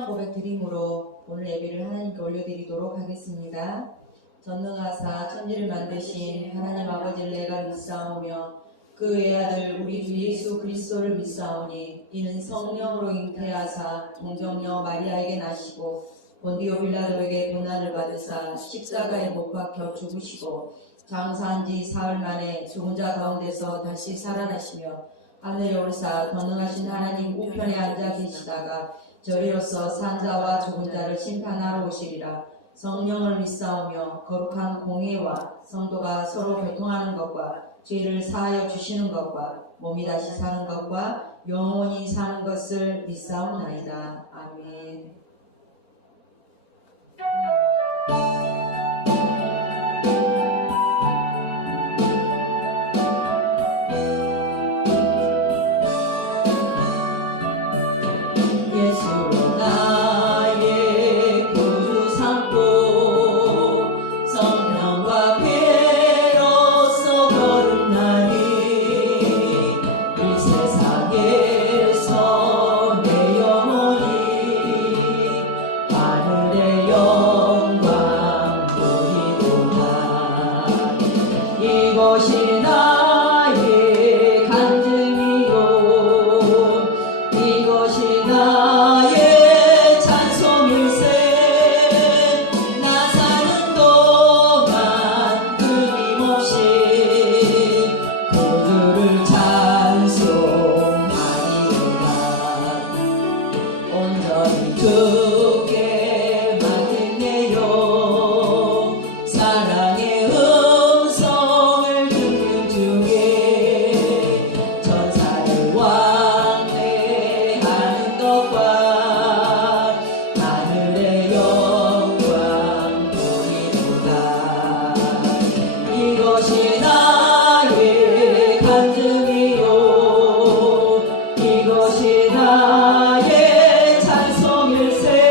고백 드림으로 오늘 예배를 하나님께 올려드리도록 하겠습니다. 전능하사 천지를 만드신 하나님 아버지를 내가 믿사오며 그 외아들 우리 주 예수 그리스도를 믿사오니 이는 성령으로 잉태하사 동정녀 마리아에게 나시고 본디오 빌라도에게 고난을 받으사 십자가에 못 박혀 죽으시고 장사한 지 사흘 만에 죽은 자 가운데서 다시 살아나시며 하늘에 오르사 전능하신 하나님 우편에 앉아 계시다가 저리로서 산자와 죽은 자를 심판하러 오시리라. 성령을 믿사오며 거룩한 공회와 성도가 서로 교통하는 것과 죄를 사하여 주시는 것과 몸이 다시 사는 것과 영원히 사는 것을 믿사옵나이다. 아멘. 예수로 나의 구주 삼고 성령과 배로서 거듭나니 이 세상에서 내 영혼이 하늘의 영광 보이도다. 이것이 나의 간증이요 이것이 나의 찬송일세. 나 사는 동안 끊임없이 그들을 찬송하리로다. 온전히 주께 맡기네요. 사랑의 음성을 듣는 중에 천사를 왕래하는 것과 하늘의 영광 보이도다. 이것이 나의 간증이요 이것이 나의 찬송일세.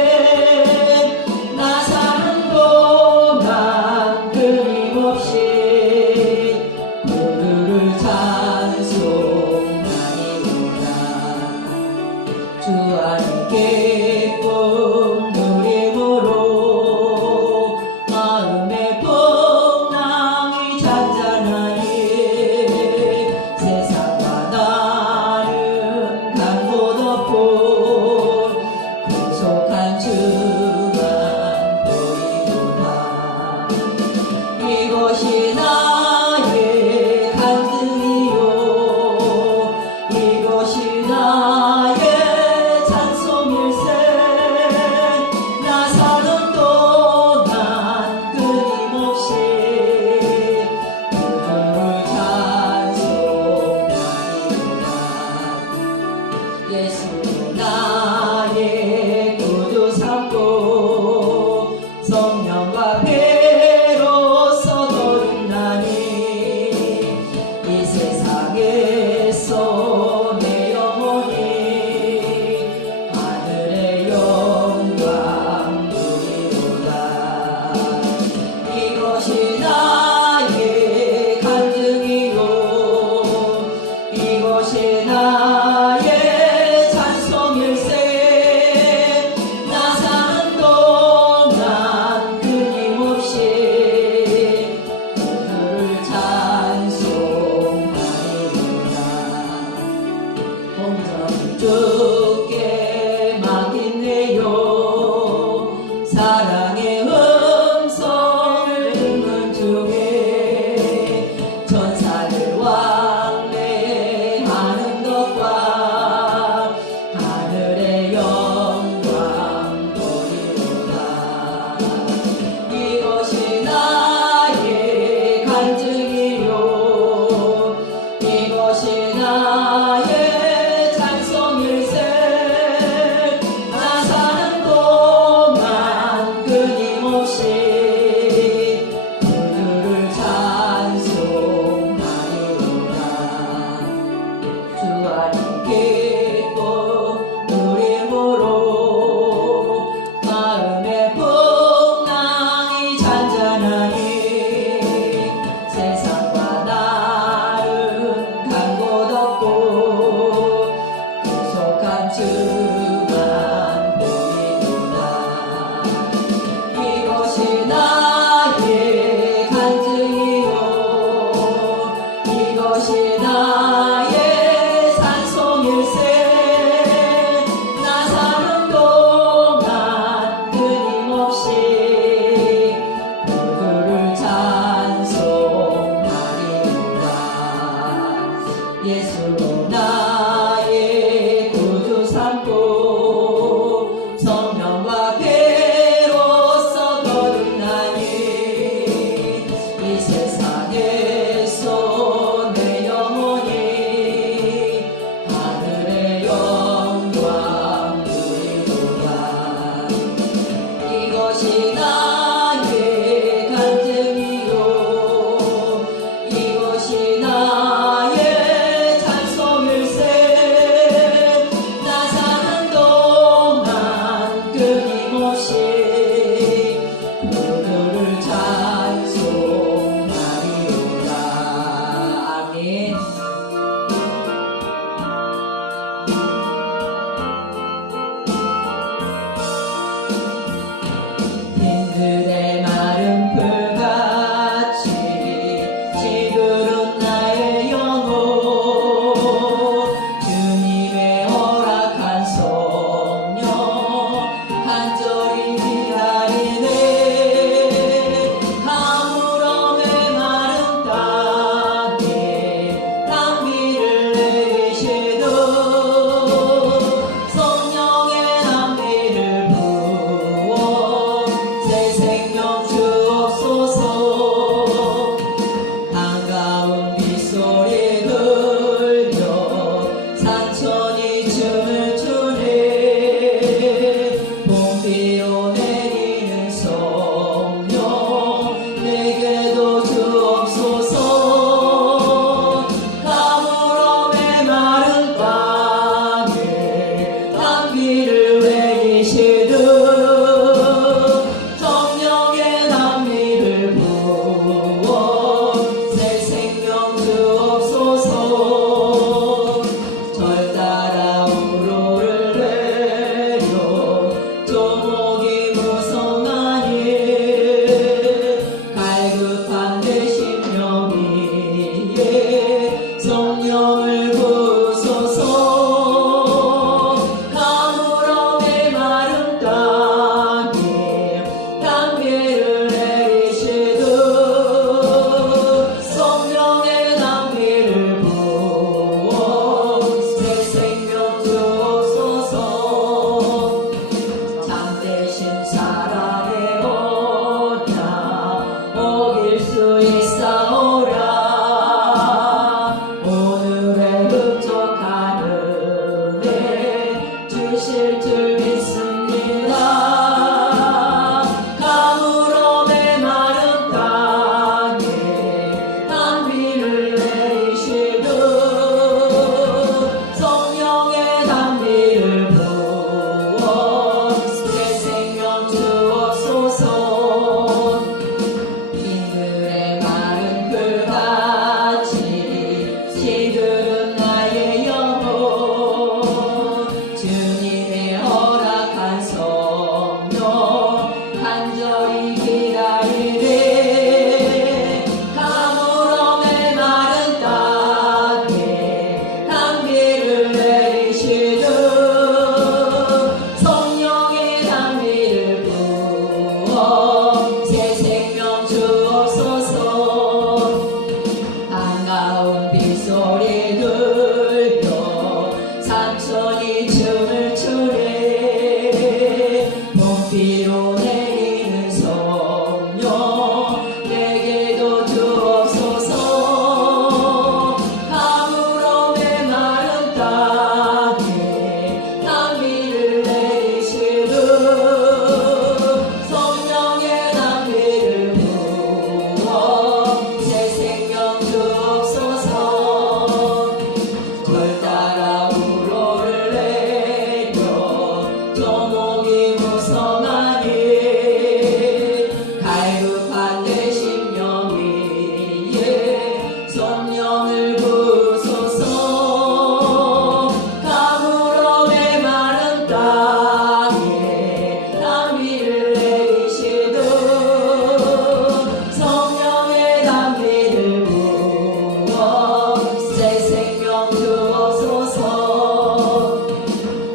성령이 무성하니 갈급한 내 심령 위에 성령을 부소서. 가물어 메마른 땅에 단비를 내리시듯 성령의 단비를 부어 새 생명 주옵소서.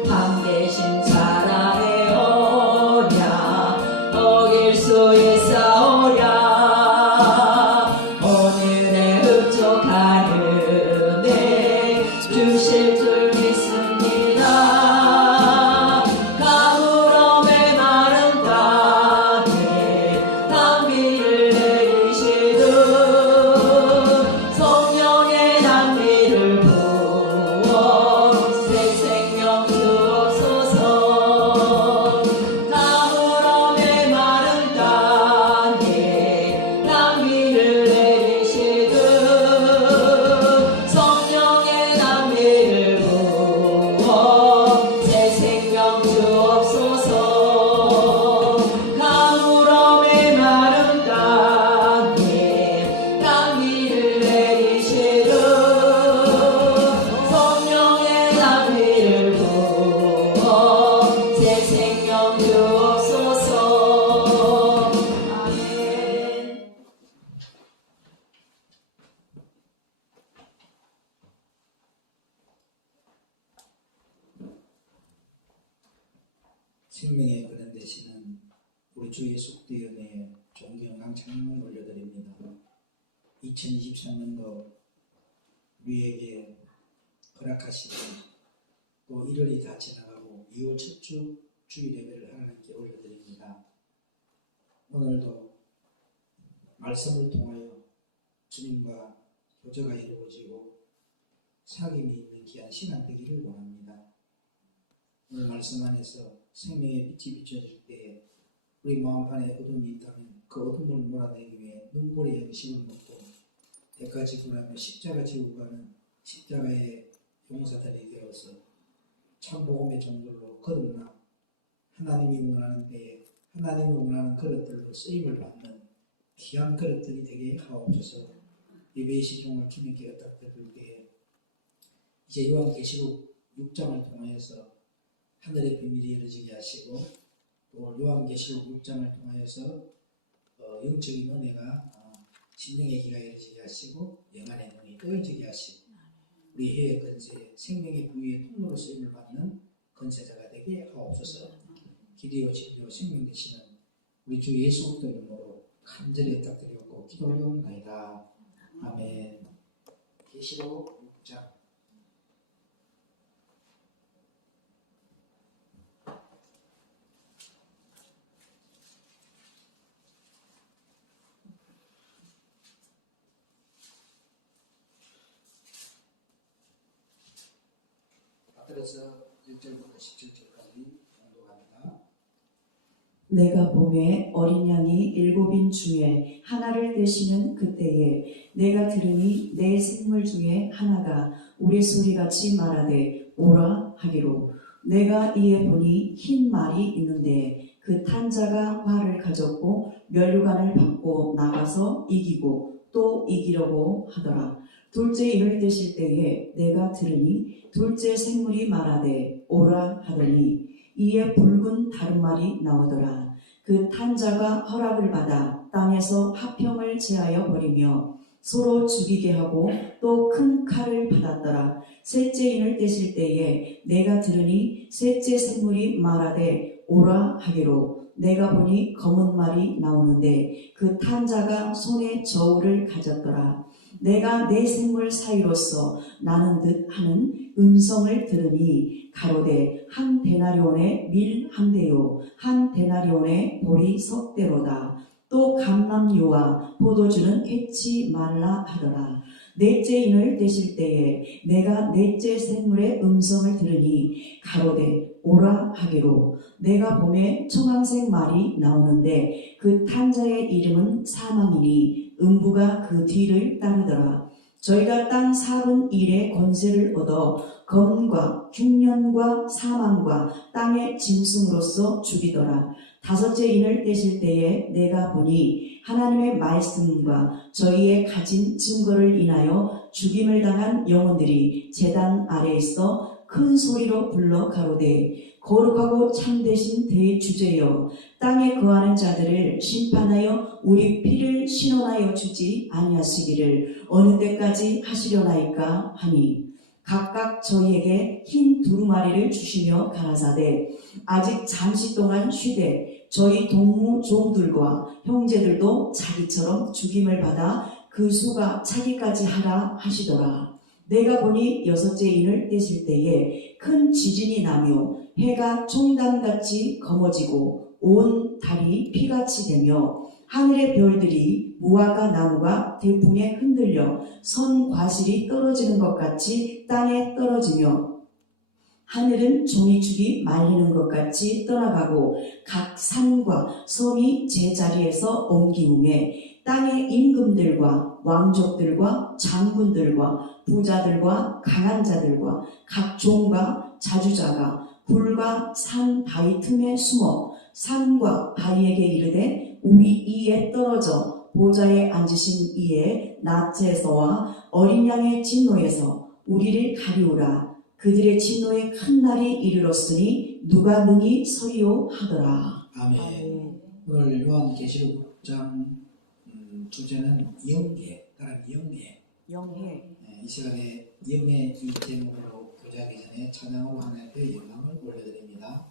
밤 대신 사랑의 언약 어길 수 있사오랴. 오늘의 흡족한 은혜 주실 줄 믿습니다. 가물어 메마른 땅에 단비를 내리시듯 성령의 단비를 부어 새 생명 주옵소서. 가물어 메마른 땅에 단비를 내리시듯 성령의 단비를 부어 새 생명 주옵소서. 가물어 메마른 땅에 단비를 내리시듯 성령의 단비를 부어 새 생명 주옵소서. 아멘. 생명의 근원 되시는 우리 주 예수 그리스도의 은혜에 존경한 찬양 올려드립니다. 2023년도 우리에게 허락하시고 또 1월이 다 지나가고 2월 첫 주 주일 예배를 하나님께 올려드립니다. 오늘도 말씀을 통하여 주님과 교제가 이루어지고 사귐이 있는 귀한 시간 되기를 원합니다. 오늘 말씀 안에서 생명의 빛이 비춰질 때에 우리 마음판에 어둠이 있다면 그 어둠을 몰아내기 위해 눈물의 양식을 먹고 대가 지불하며 십자가 지고 가는 십자가의 용사들이 되어서 참복음의 종들로 거듭나 하나님이 원하는 때에 하나님이 원하는 그릇들로 쓰임을 받는 귀한 그릇들이 되게 하옵소서. 예배의 시종을 주님께 부탁드릴 때에 이제 요한계시록 6장을 통하여서 하늘의 비밀이 열어지게 하시고 또 요한계시록 6장을 통하여서 영적인 은혜가 심령의 귀가 열어지게 하시고 영안의 눈이 떠지게 하시고 우리 해의 건세 생명의 부위의 통로로 쓰임을 받는 건세자가 되게 하옵소서. 기리오 진리오 생명 되시는 우리 주 예수 그리스도 이름으로 간절히 부탁드리고 기도하옵나이다. 아멘. 계시록 6장. 앞들어서 1절부터 17절까지 공독합니다. 내가 봄에 어린 양이 7인 중에 하나를 떼시는 그때에 내가 들으니 내 생물 중에 하나가 우레소리같이 말하되 오라 하기로. 내가 이에 보니 흰 말이 있는데 그 탄 자가 활을 가졌고 면류관을 받고 나가서 이기고 또 이기려고 하더라. 둘째 인을 떼실 때에 내가 들으니 둘째 생물이 말하되 오라 하더니 이에 붉은 다른 말이 나오더라. 그 탄 자가 허락을 받아 땅에서 화평을 제하여 버리며 서로 죽이게 하고 또 큰 칼을 받았더라. 셋째 인을 떼실 때에 내가 들으니 셋째 생물이 말하되 오라 하기로. 내가 보니 검은 말이 나오는데 그 탄 자가 손에 저울을 가졌더라. 내가 내 생물 사이로서 나는 듯 하는 음성을 들으니 가로되 한 데나리온의 밀 한 대요 한 데나리온의 보리 석 대로다. 또 감람유와 포도주는 해치 말라 하더라. 넷째 인을 떼실 때에 내가 넷째 생물의 음성을 들으니 가로되 오라 하기로. 내가 봄에 청황색 말이 나오는데 그 탄 자의 이름은 사망이니 음부가 그 뒤를 따르더라. 저희가 땅 4분 1의 권세를 얻어 검과 흉년과 사망과 땅의 짐승으로서 죽이더라. 다섯째 인을 떼실 때에 내가 보니 하나님의 말씀과 저희의 가진 증거를 인하여 죽임을 당한 영혼들이 제단 아래에 있어 큰 소리로 불러 가로되 거룩하고 참되신 대주제여 땅에 거하는 자들을 심판하여 우리 피를 신원하여 주지 아니하시기를 어느 때까지 하시려나이까 하니 각각 저희에게 흰 두루마리를 주시며 가라사대 아직 잠시 동안 쉬되 저희 동무 종들과 형제들도 자기처럼 죽임을 받아 그 수가 차기까지 하라 하시더라. 내가 보니 여섯째 인을 떼실 때에 큰 지진이 나며 해가 총단같이 검어지고 온 달이 피같이 되며 하늘의 별들이 무화과 나무가 대풍에 흔들려 선 과실이 떨어지는 것 같이 땅에 떨어지며 하늘은 종이축이 말리는 것 같이 떠나가고 각 산과 섬이 제자리에서 옮기움에 땅의 임금들과 왕족들과 장군들과 부자들과 강한 자들과 각 종과 자주자가 불과 산 바위 틈에 숨어 산과 바위에게 이르되 우리 이에 떨어져 보좌에 앉으신 이의 낯에서와 어린 양의 진노에서 우리를 가리우라. 그들의 진노의 큰 날이 이르렀으니 누가 능히 서리요 하더라. 아멘. 오늘 요한계시록 6장 주제는 영계, 따라 영계. 영해. 이 시간에 영의 이 제목으로 교제하기 전에 찬양으로 하나님께 영광을 올려드립니다.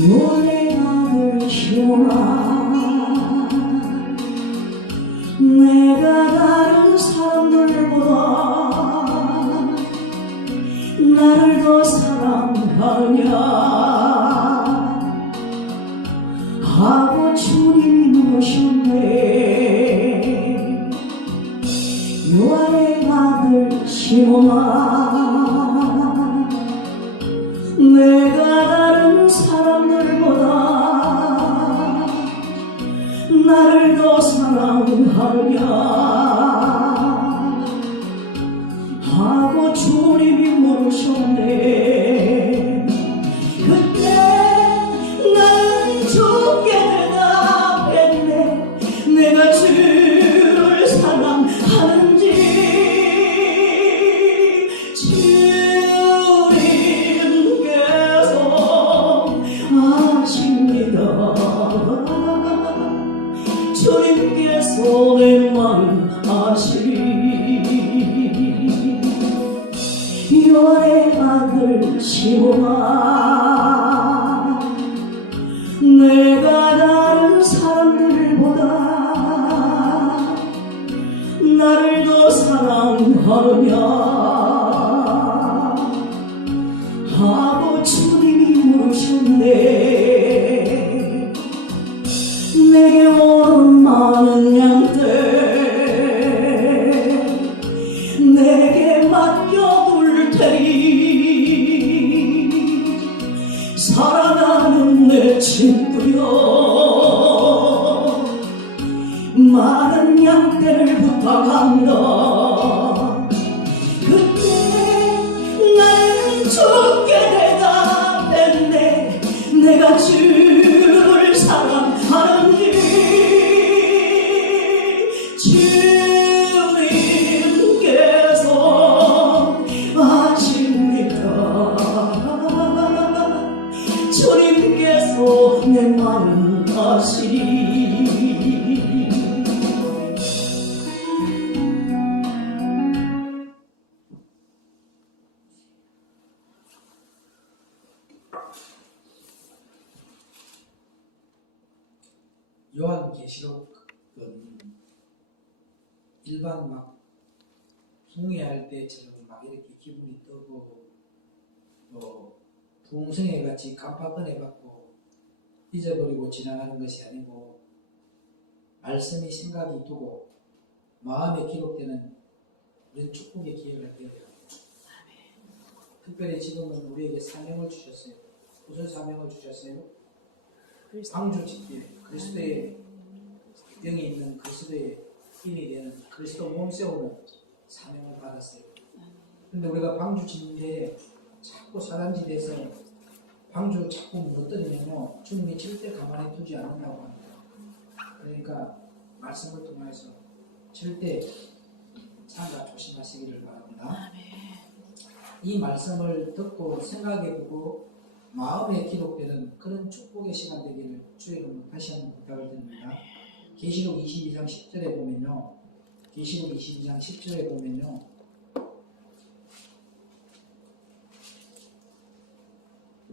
너의 아들 시온아 내가 다른 사람들보다 나를 더 사랑하느냐 하고 주님이 물으셨네. 요한의 아들 시온아 내가 다른 사람들보다 나를 더 사랑하느냐 하고 주님이 물으셨네. 그때 나는 죽게 대답했네. 내가 주를 사랑하는지 주님께서 내 마음 아시리. 요한의 아들 시온아 내가 다른 사람들보다 나를 더 사랑하느냐 하고 주님이 물으셨네. 내게 오는 많은 양들 내게 맡겨둘 테니 사랑하는 내 친구여 많은 양떼를 부탁한다. 그때 나는 죽게 대답했네. 내가 주를 사랑하는지 주님께서 아십니까. 주님께서 내 마음 아시리. 요한계시록은 일반 막 숭회할 때처럼 막 이렇게 기분이 뜨고 또 붕성애 같이 깜빡꺼내갖고 잊어버리고 지나가는 것이 아니고 말씀이 생각이 두고 마음에 기록되는 이런 축복의 기회가 되어야 합니다. 특별히 지금은 우리에게 사명을 주셨어요. 무슨 사명을 주셨어요? 방주 집회, 그리스도의 영이 있는 그리스도의 힘이 되는 그리스도 몸 세우는 사명을 받았어요. 근데 우리가 방주 집회에 자꾸 사단지대에서 방주 자꾸 무너뜨리면요 주님이 절대 가만히 두지 않는다고 합니다. 그러니까 말씀을 통해서 절대 참가 조심하시기를 바랍니다. 이 말씀을 듣고 생각해보고 마음에 기록되는 그런 축복의 시간 되기를 주의 이름으로 다시 한번 부탁을 드립니다. 계시록 22장 10절에 보면요, 계시록 22장 10절에 보면요,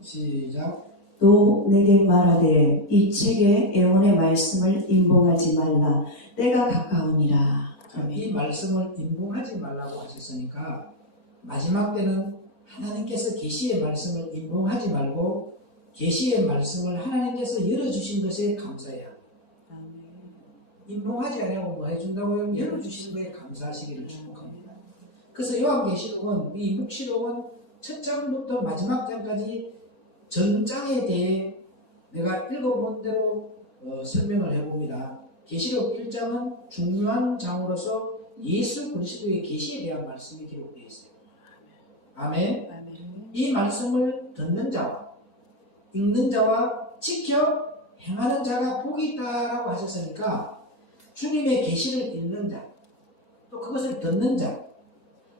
시작. 또 내게 말하되 이 책에 애원의 말씀을 임봉하지 말라. 때가 가까우니라. 이 말씀을 임봉하지 말라고 하셨으니까 마지막 때는 하나님께서 계시의 말씀을 임봉하지 말고 계시의 말씀을 하나님께서 열어주신 것에 감사해야 합니다. 임봉하지 않냐고 뭐 해준다고요? 열어주신 것에 감사하시기를 축복합니다. 그래서 요한계시록은 이 묵시록은 첫 장부터 마지막 장까지 전장에 대해 내가 읽어본 대로 설명을 해봅니다. 계시록 1장은 중요한 장으로서 예수 그리스도의 계시에 대한 말씀이 기록되어 있어요. 아멘. 이 말씀을 듣는 자와 읽는 자와 지켜 행하는 자가 복이 있다라고 하셨으니까 주님의 계시를 읽는 자, 또 그것을 듣는 자,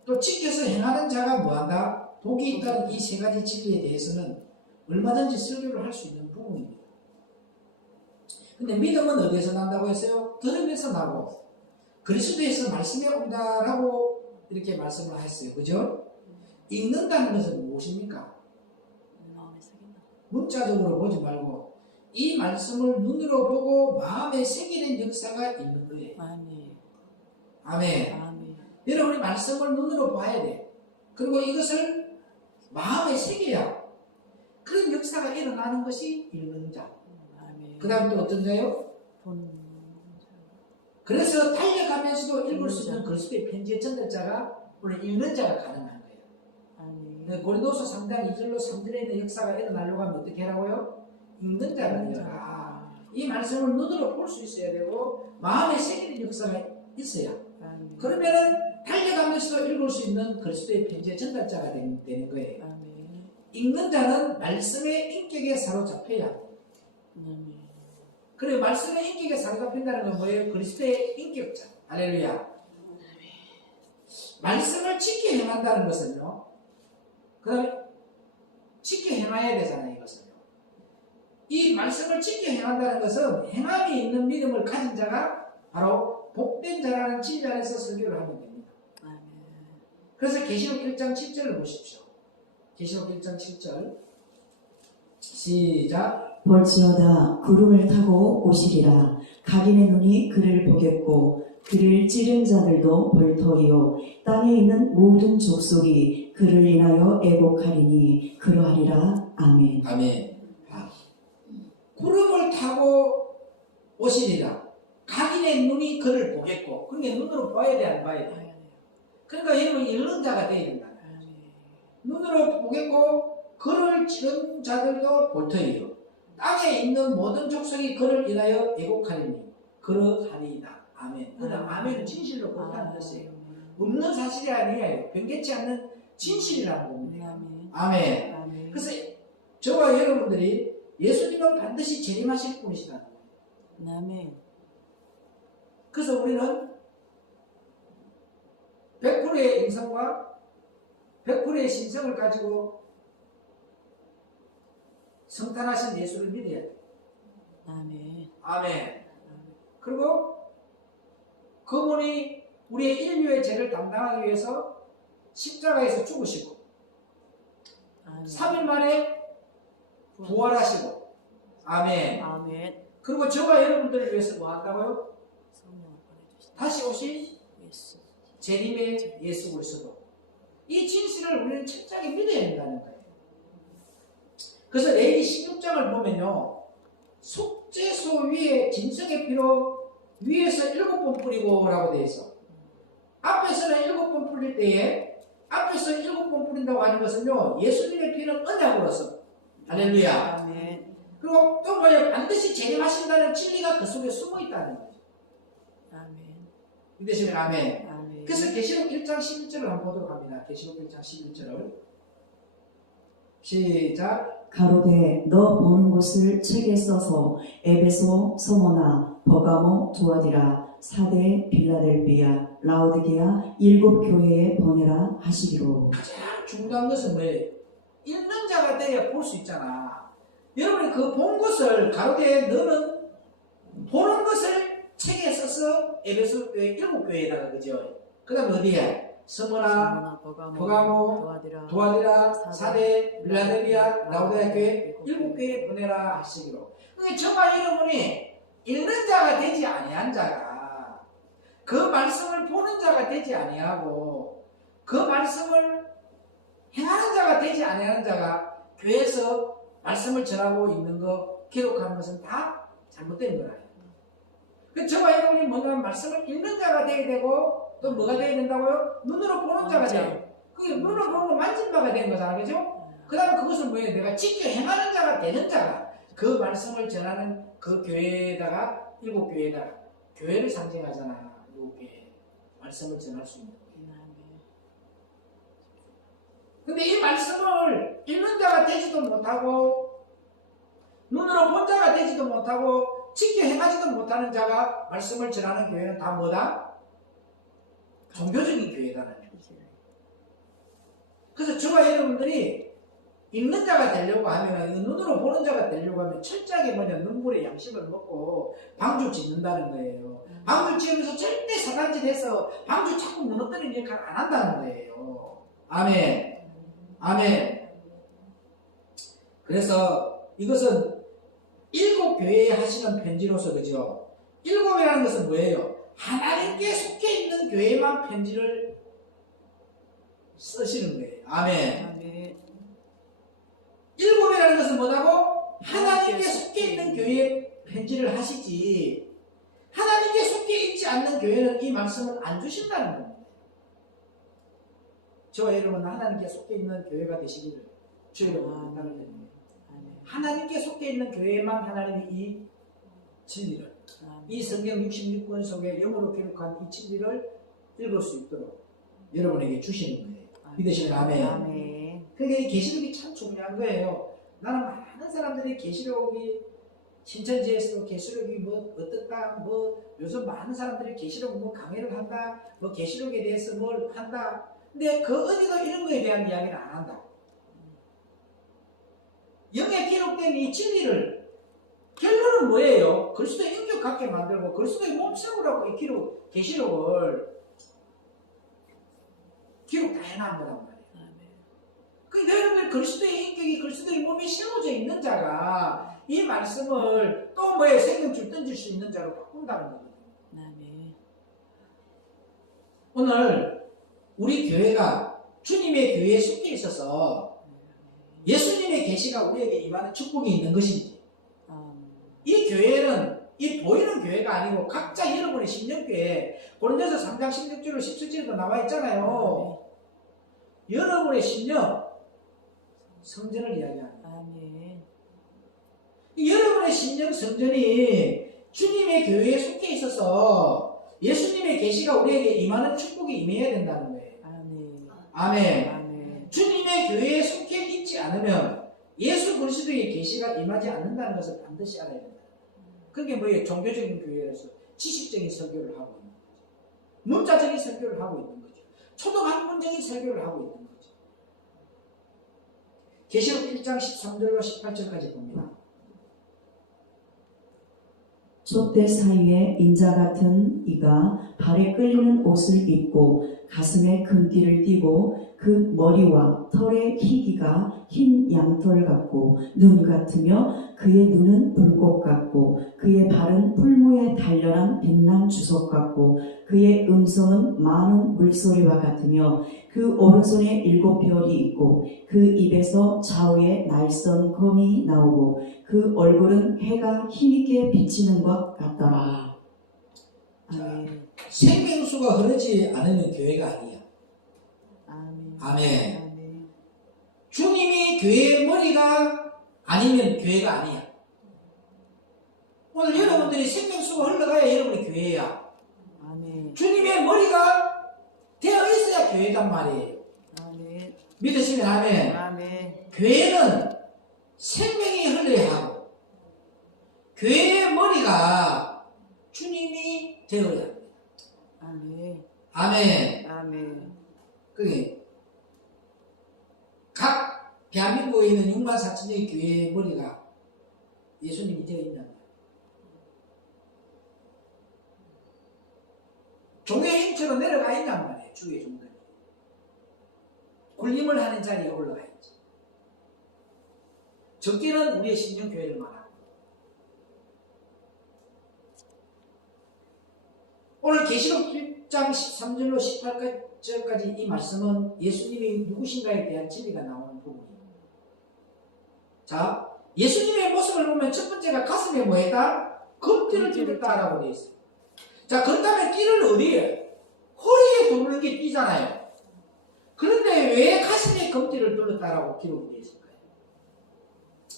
또 지켜서 행하는 자가 뭐한다? 복이 있다는 이 세 가지 진리에 대해서는 얼마든지 설교를 할 수 있는 부분입니다. 근데 믿음은 어디에서 난다고 했어요? 들음에서 나고 그리스도에서 말씀이 온다라고 이렇게 말씀을 했어요. 그죠? 읽는다는 것은 무엇입니까? 문자적으로 보지 말고 이 말씀을 눈으로 보고 마음에 새기는 역사가 있는 거예요. 아멘. 여러분이 말씀을 눈으로 봐야 돼. 그리고 이것을 마음에 새겨야 그런 역사가 일어나는 것이 읽는 자. 그 다음 또 어떤 자요? 그래서 달려가면서도 읽을 수 있는 그리스도의 편지의 전달자가 오늘 읽는 자가 가능한 거예요. 고린도서 3장 2절로 3절에 있는 역사가 일어나려고 하면 어떻게 하라고요? 읽는 자가 되어라. 이 말씀을 눈으로 볼 수 있어야 되고 마음에 새기는 역사가 있어야. 그러면은 달려가면서도 읽을 수 있는 그리스도의 편지의 전달자가 되는 거예요. 읽는 자는 말씀의 인격에 사로잡혀야. 그리고 말씀의 인격에 사로잡힌다는 건 뭐예요? 그리스도의 인격자. 할렐루야. 말씀을 지켜 행한다는 것은요. 그 다음에 지켜 행해야 되잖아요. 이것은요. 이 말씀을 지켜 행한다는 것은 행함이 있는 믿음을 가진 자가 바로 복된 자라는 진리 안에서 설교를 하면 됩니다. 그래서 계시록 1장 7절을 보십시오. 계시록 1장 7절 시작. 볼지어다 구름을 타고 오시리라. 각인의 눈이 그를 보겠고 그를 찌른 자들도 볼 터이요 땅에 있는 모든 족속이 그를 인하여 애곡하리니 그러하리라. 아멘. 아멘. 구름을 타고 오시리라. 각인의 눈이 그를 보겠고, 그러니까 눈으로 봐야 돼, 안 봐야 돼? 그러니까 여러분 읽는 자가 돼야 된다. 눈으로 보겠고 그를 찌른 자들도 볼 터이요 땅에 있는 모든 족속이 그를 인하여 애곡하리니 그러하리이다. 아멘. 그러나 아멘은 진실로 그렇다는 것이에요. 없는 사실이 아니에요. 변개치 않는 진실이라는 겁니다. 아멘. 그래서 저와 여러분들이 예수님은 반드시 재림하실 분이시다는 거예요. 그래서 우리는 100%의 인성과 100%의 신성을 가지고 성탄하신 예수를 믿어야 돼요. 아멘. 그리고 그분이 우리의 인류의 죄를 담당하기 위해서 십자가에서 죽으시고 3일 만에 부활하시고 아멘. 그리고 저와 여러분들을 위해서 뭐 한다고요? 다시 오신 재림의 예수 그리스도. 이 진실을 우리는 철저하게 믿어야 된다는 거예요. 그래서 레위기 16장을 보면요, 속죄소 위에 진성의 피로 위에서 7번 뿌리고 라고 되어 있어. 앞에서는 7번 뿌릴 때에 앞에서 7번 뿌린다고 하는 것은요, 예수님의 피는 언약으로서 할렐루야. 아멘. 그리고 또 뭐예요? 반드시 재림하신다는 진리가 그 속에 숨어 있다는 거죠. 아멘. 믿으시면 아멘. 아멘. 그래서 계시록 1장 11절을 한번 보도록 합니다. 계시록 1장 11절을 시작. 가로되 너 보는 것을 책에 써서 에베소, 서머나, 버가모, 두아디라, 사대, 빌라델비아, 라오디게아 7 교회에 보내라 하시기로. 가장 중요한 것은 뭐예요? 읽는 자가 돼야 볼 수 있잖아. 여러분이 그 본 것을 가로되 너는 보는 것을 책에 써서 에베소 교회 7 교회에다가 그죠? 그 다음에 어디에? 서머나, 버가모, 도아디라, 사대, 빌라델비아, 라오디게아 교회 7 교회에 보내라 하시기로. 그게 저와 여러분이 읽는 자가 되지 아니한 자가 그 말씀을 보는 자가 되지 아니하고 그 말씀을 행하는 자가 되지 아니하는 자가 교회에서 말씀을 전하고 있는 거 기록하는 것은 다 잘못된 거라요. 그 저와 여러분이 뭐냐 말씀을 읽는 자가 되어야 되고 또 뭐가 되어야 된다고요? 눈으로 보는 자가 돼요. 그게 눈으로 보는 거 만진 바가 되는 거잖아요. 그죠? 그 다음에 그것은 뭐예요? 내가 직접 행하는 자가 되는 자가 그 말씀을 전하는 그 교회에다가 7 교회에다가 교회를 상징하잖아요. 7 교회 말씀을 전할 수 있는 거예요. 근데 이 말씀을 읽는 자가 되지도 못하고 눈으로 본 자가 되지도 못하고 직접 행하지도 못하는 자가 말씀을 전하는 교회는 다 뭐다? 종교적인 교회다는 거죠. 그래서 저와 여러분들이 읽는 자가 되려고 하면 눈으로 보는 자가 되려고 하면 철저하게 뭐냐 눈물의 양식을 먹고 방주 짓는다는 거예요. 방주 지으면서 절대 사단짓해서 방주 자꾸 무너뜨리는 역할을 안 한다는 거예요. 아멘. 아멘. 그래서 이것은 7 교회에 하시는 편지로서 그죠? 7이라는 것은 뭐예요? 하나님께 속해 있는 교회만 편지를 쓰시는 거예요. 아멘. 아멘. 7이라는 것은 뭐라고? 하나님께 속해 있는 교회에 편지를 하시지 하나님께 속해 있지 않는 교회는 이 말씀을 안 주신다는 겁니다. 저와 여러분은 하나님께 속해 있는 교회가 되시기를 주의 이름으로 부탁드립니다. 하나님께 속해 있는 교회만 하나님이 이 진리를 이 성경 66권 속에 영어로 기록한 이 진리를 읽을 수 있도록 여러분에게 주시는 거예요. 믿으시면 아멘. 아멘. 그러니까 이 계시록이 참 중요한 거예요. 나는 많은 사람들이 계시록이 신천지에서도 계시록이 뭐 어떻다 뭐 요즘 많은 사람들이 계시록 뭐 강의를 한다 뭐 계시록에 대해서 뭘 한다 근데 그 어디도 이런 거에 대한 이야기는 안 한다. 영에 기록된 이 진리를 결론은 뭐예요? 그리스도의 인격 갖게 만들고 그리스도의 몸 세우라고 이 기록 계시록을 기록 다 해놓은 거란 말이에요. 그러니까 여러분들 그리스도의 인격이 그리스도의 몸이 세워져 있는 자가 이 말씀을 또 뭐에 생명줄 던질 수 있는 자로 바꾼다는 거예요. 오늘 우리 교회가 주님의 교회에 속해 있어서 예수님의 계시가 우리에게 임하는 축복이 있는 것인지 이 교회는 이 보이는 교회가 아니고 각자 여러분의 심령교회 고린도서 3장 16절로 17절도 나와 있잖아요. 여러분의 심령 성전을 이야기합니다. 여러분의 심령 성전이 주님의 교회에 속해 있어서 예수님의 계시가 우리에게 임하는 축복이 임해야 된다는 거예요. 아멘. 주님의 교회에 속해 있지 않으면 예수 그리스도의 계시가 임하지 않는다는 것을 반드시 알아야 된다. 그게 뭐예요? 종교적인 교회라서 지식적인 설교를 하고 있는 거죠. 문자적인 설교를 하고 있는 거죠. 초등 학문적인 설교를 하고 있는 거죠. 계시록 1장 13절로 18절까지 봅니다. 촛대 사이에 인자 같은 이가 발에 끌리는 옷을 입고 가슴에 금띠를 띠고 그 머리와 털의 희기가 흰 양털 같고 눈 같으며 그의 눈은 불꽃 같고 그의 발은 풀무에 단련한 빛난 주석 같고 그의 음성은 많은 물소리와 같으며 그 오른손에 7별이 있고 그 입에서 좌우에 날선 검이 나오고 그 얼굴은 해가 힘있게 비치는 것 같더라. 아멘. 생명수가 흐르지 않으면 교회가 아니야. 아멘. 아멘. 아멘. 주님이 교회의 머리가 아니면 교회가 아니야. 오늘 여러분들이 생명수가 흘러가야 여러분이 교회야. 아멘. 주님의 머리가 되어 있어야 교회단 말이에요. 아멘. 믿으시면 아멘. 아멘. 교회는 생명이 흘러야 하고 교회의 머리가 주님이 되어야 합니다. 아멘. 아멘. 아멘. 그게 각 대한민국에 있는 6만 4천여의 교회의 머리가 예수님이 되어 있단 말이에요. 종의 힘처로 내려가 있단 말이에요. 주의 종들이. 군림을 하는 자리에 올라가 있죠. 적게는 우리의 신령교회를 말하고 오늘 계시록 1장 13절로 18절까지 이 말씀은 예수님이 누구신가에 대한 진리가 나오는 부분입니다. 자, 예수님의 모습을 보면 첫 번째가 가슴에 뭐했다? 금띠를 띠었다라고 되어 있어요. 자, 그렇다면 띠를 어디에? 허리에 두르는 게 띠잖아요. 그런데 왜 가슴에 금띠를 둘렀다라고 기록이 되어 있을까요?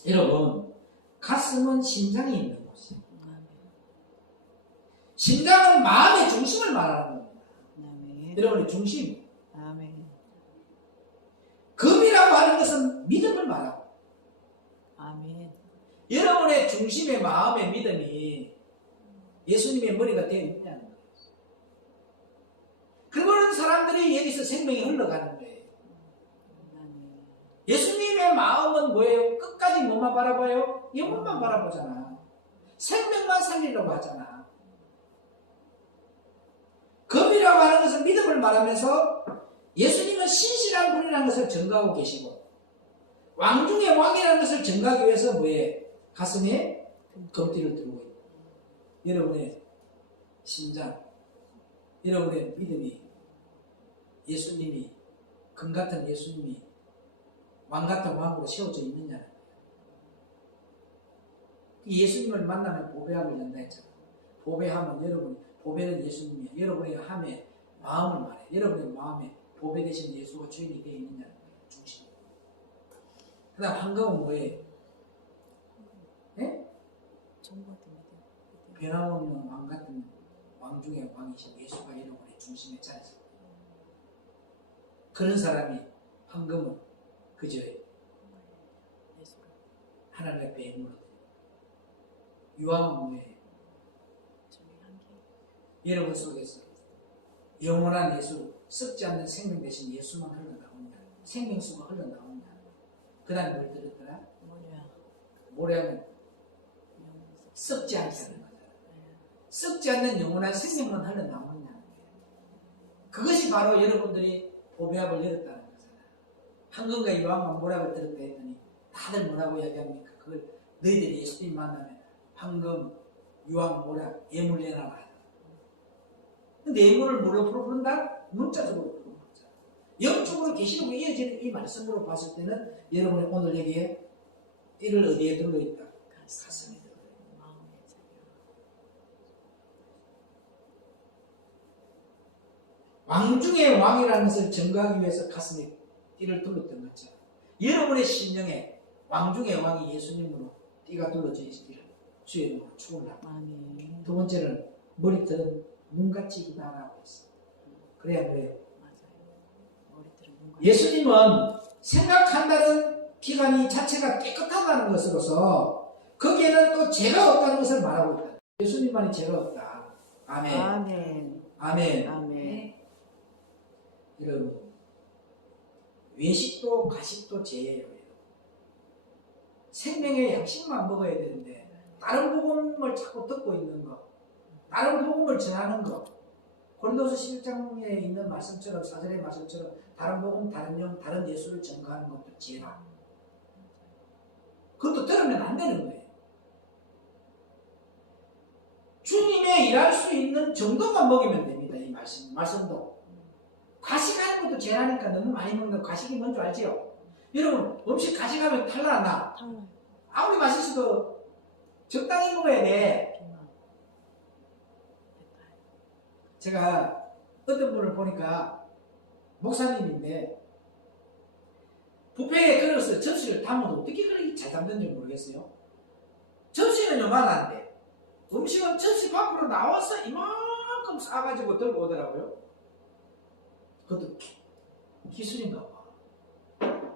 여러분, 가슴은 심장이 있는 곳이에요. 심장은 마음의 중심을 말하는 겁니다. 아멘. 여러분의 중심. 아멘. 금이라고 하는 것은 믿음을 말하고 아멘. 여러분의 중심의 마음의 믿음이 예수님의 머리가 되어 있다는 거예요. 그거는 사람들이 여기서 생명이 흘러가는 거예요. 예수님의 마음은 뭐예요? 끝까지 뭐만 바라봐요? 영혼만 바라보잖아. 생명만 살리려고 하잖아. 금이라고 하는 것은 믿음을 말하면서 예수님은 신실한 분이라는 것을 증거하고 계시고 왕 중의 왕이라는 것을 증거하기 위해서 뭐예요? 가슴에 금띠를 들고 있다. 여러분의 심장, 여러분의 믿음이 예수님이 금 같은 예수님이 왕 같은 왕으로 세워져 있느냐는 거예요. 예수님을 만나면 보배함을 연다 했잖아. 보배함은 여러분, 보배는 예수님이에요. 여러분의 함에 마음을 말해. 여러분의 마음에 보배 되신 예수가 주인이 되어 있느냐는 거예요. 중심. 그 다음 황금은 뭐예요? 예? 변함없는 왕 같은 왕 중의 왕이신 예수가 여러분의 중심에 차있어요. 그런 사람이 황금은 그저 하나님의 배임으로 유황은 뭐예요? 여러분 속에서 영원한 예수, 썩지 않는 생명 대신 예수만 흘러나온다. 생명수가 흘러나온다. 그 다음에 뭘 들었더라? 모래는 썩지 않게 하는 거잖아. 썩지 않는 영원한 생명만 흘러나온다는 거예요. 그것이 바로 여러분들이 보배합을 열었다는 거잖아. 황금과 유황과 모락을 들었다 했더니 다들 뭐라고 이야기합니까? 그걸 너희들이 예수님 만나면 황금, 유황, 모락, 예물 내놔라. 근데 예물을 뭐로 부른다? 문자적으로 부르는 거잖아. 영적으로 계시록에 이어지는 이 말씀으로 봤을 때는 여러분이 오늘 여기에 띠를 어디에 들어있다? 가슴에 들어있다. 왕 중의 왕이라는 것을 증거하기 위해서 가슴에 띠를 둘렀던 것처럼 여러분의 심령에 왕 중의 왕이 예수님으로 띠가 둘러져 있기를 주의 이름으로 축원합니다. 두 번째는 머리털은 문같이 기다라고 했어요. 그래야 그래요. 예수님은 생각한다는 기간이 자체가 깨끗하다는 것으로서 거기에는 또 죄가 없다는 것을 말하고 있다. 예수님만이 죄가 없다. 아멘. 아멘. 아멘. 아멘. 여러분, 외식도 가식도 죄예요. 생명의 양식만 먹어야 되는데 다른 복음을 자꾸 듣고 있는 거, 다른 복음을 전하는 거, 고린도서 11장에 있는 말씀처럼, 4절의 말씀처럼 다른 복음, 다른 영, 다른 예수를 전가하는 것도 지혜라. 그것도 들으면 안 되는 거예요. 주님의 일할 수 있는 정도만 먹이면 됩니다. 이 말씀도. 과식하는 것도 죄라니까 너무 많이 먹는 과식이 뭔지 알지요? 여러분, 음식 과식하면 탈날 안 나? 아무리 맛있어도 적당히 먹어야 돼. 제가 어떤 분을 보니까 목사님인데 뷔페에 들어서 접시를 담아도 어떻게 그렇게 잘 담는지 모르겠어요. 접시는 요만한데 음식은 접시 밖으로 나와서 이만큼 싸가지고 들고 오더라고요. 그것도 기술인가 봐.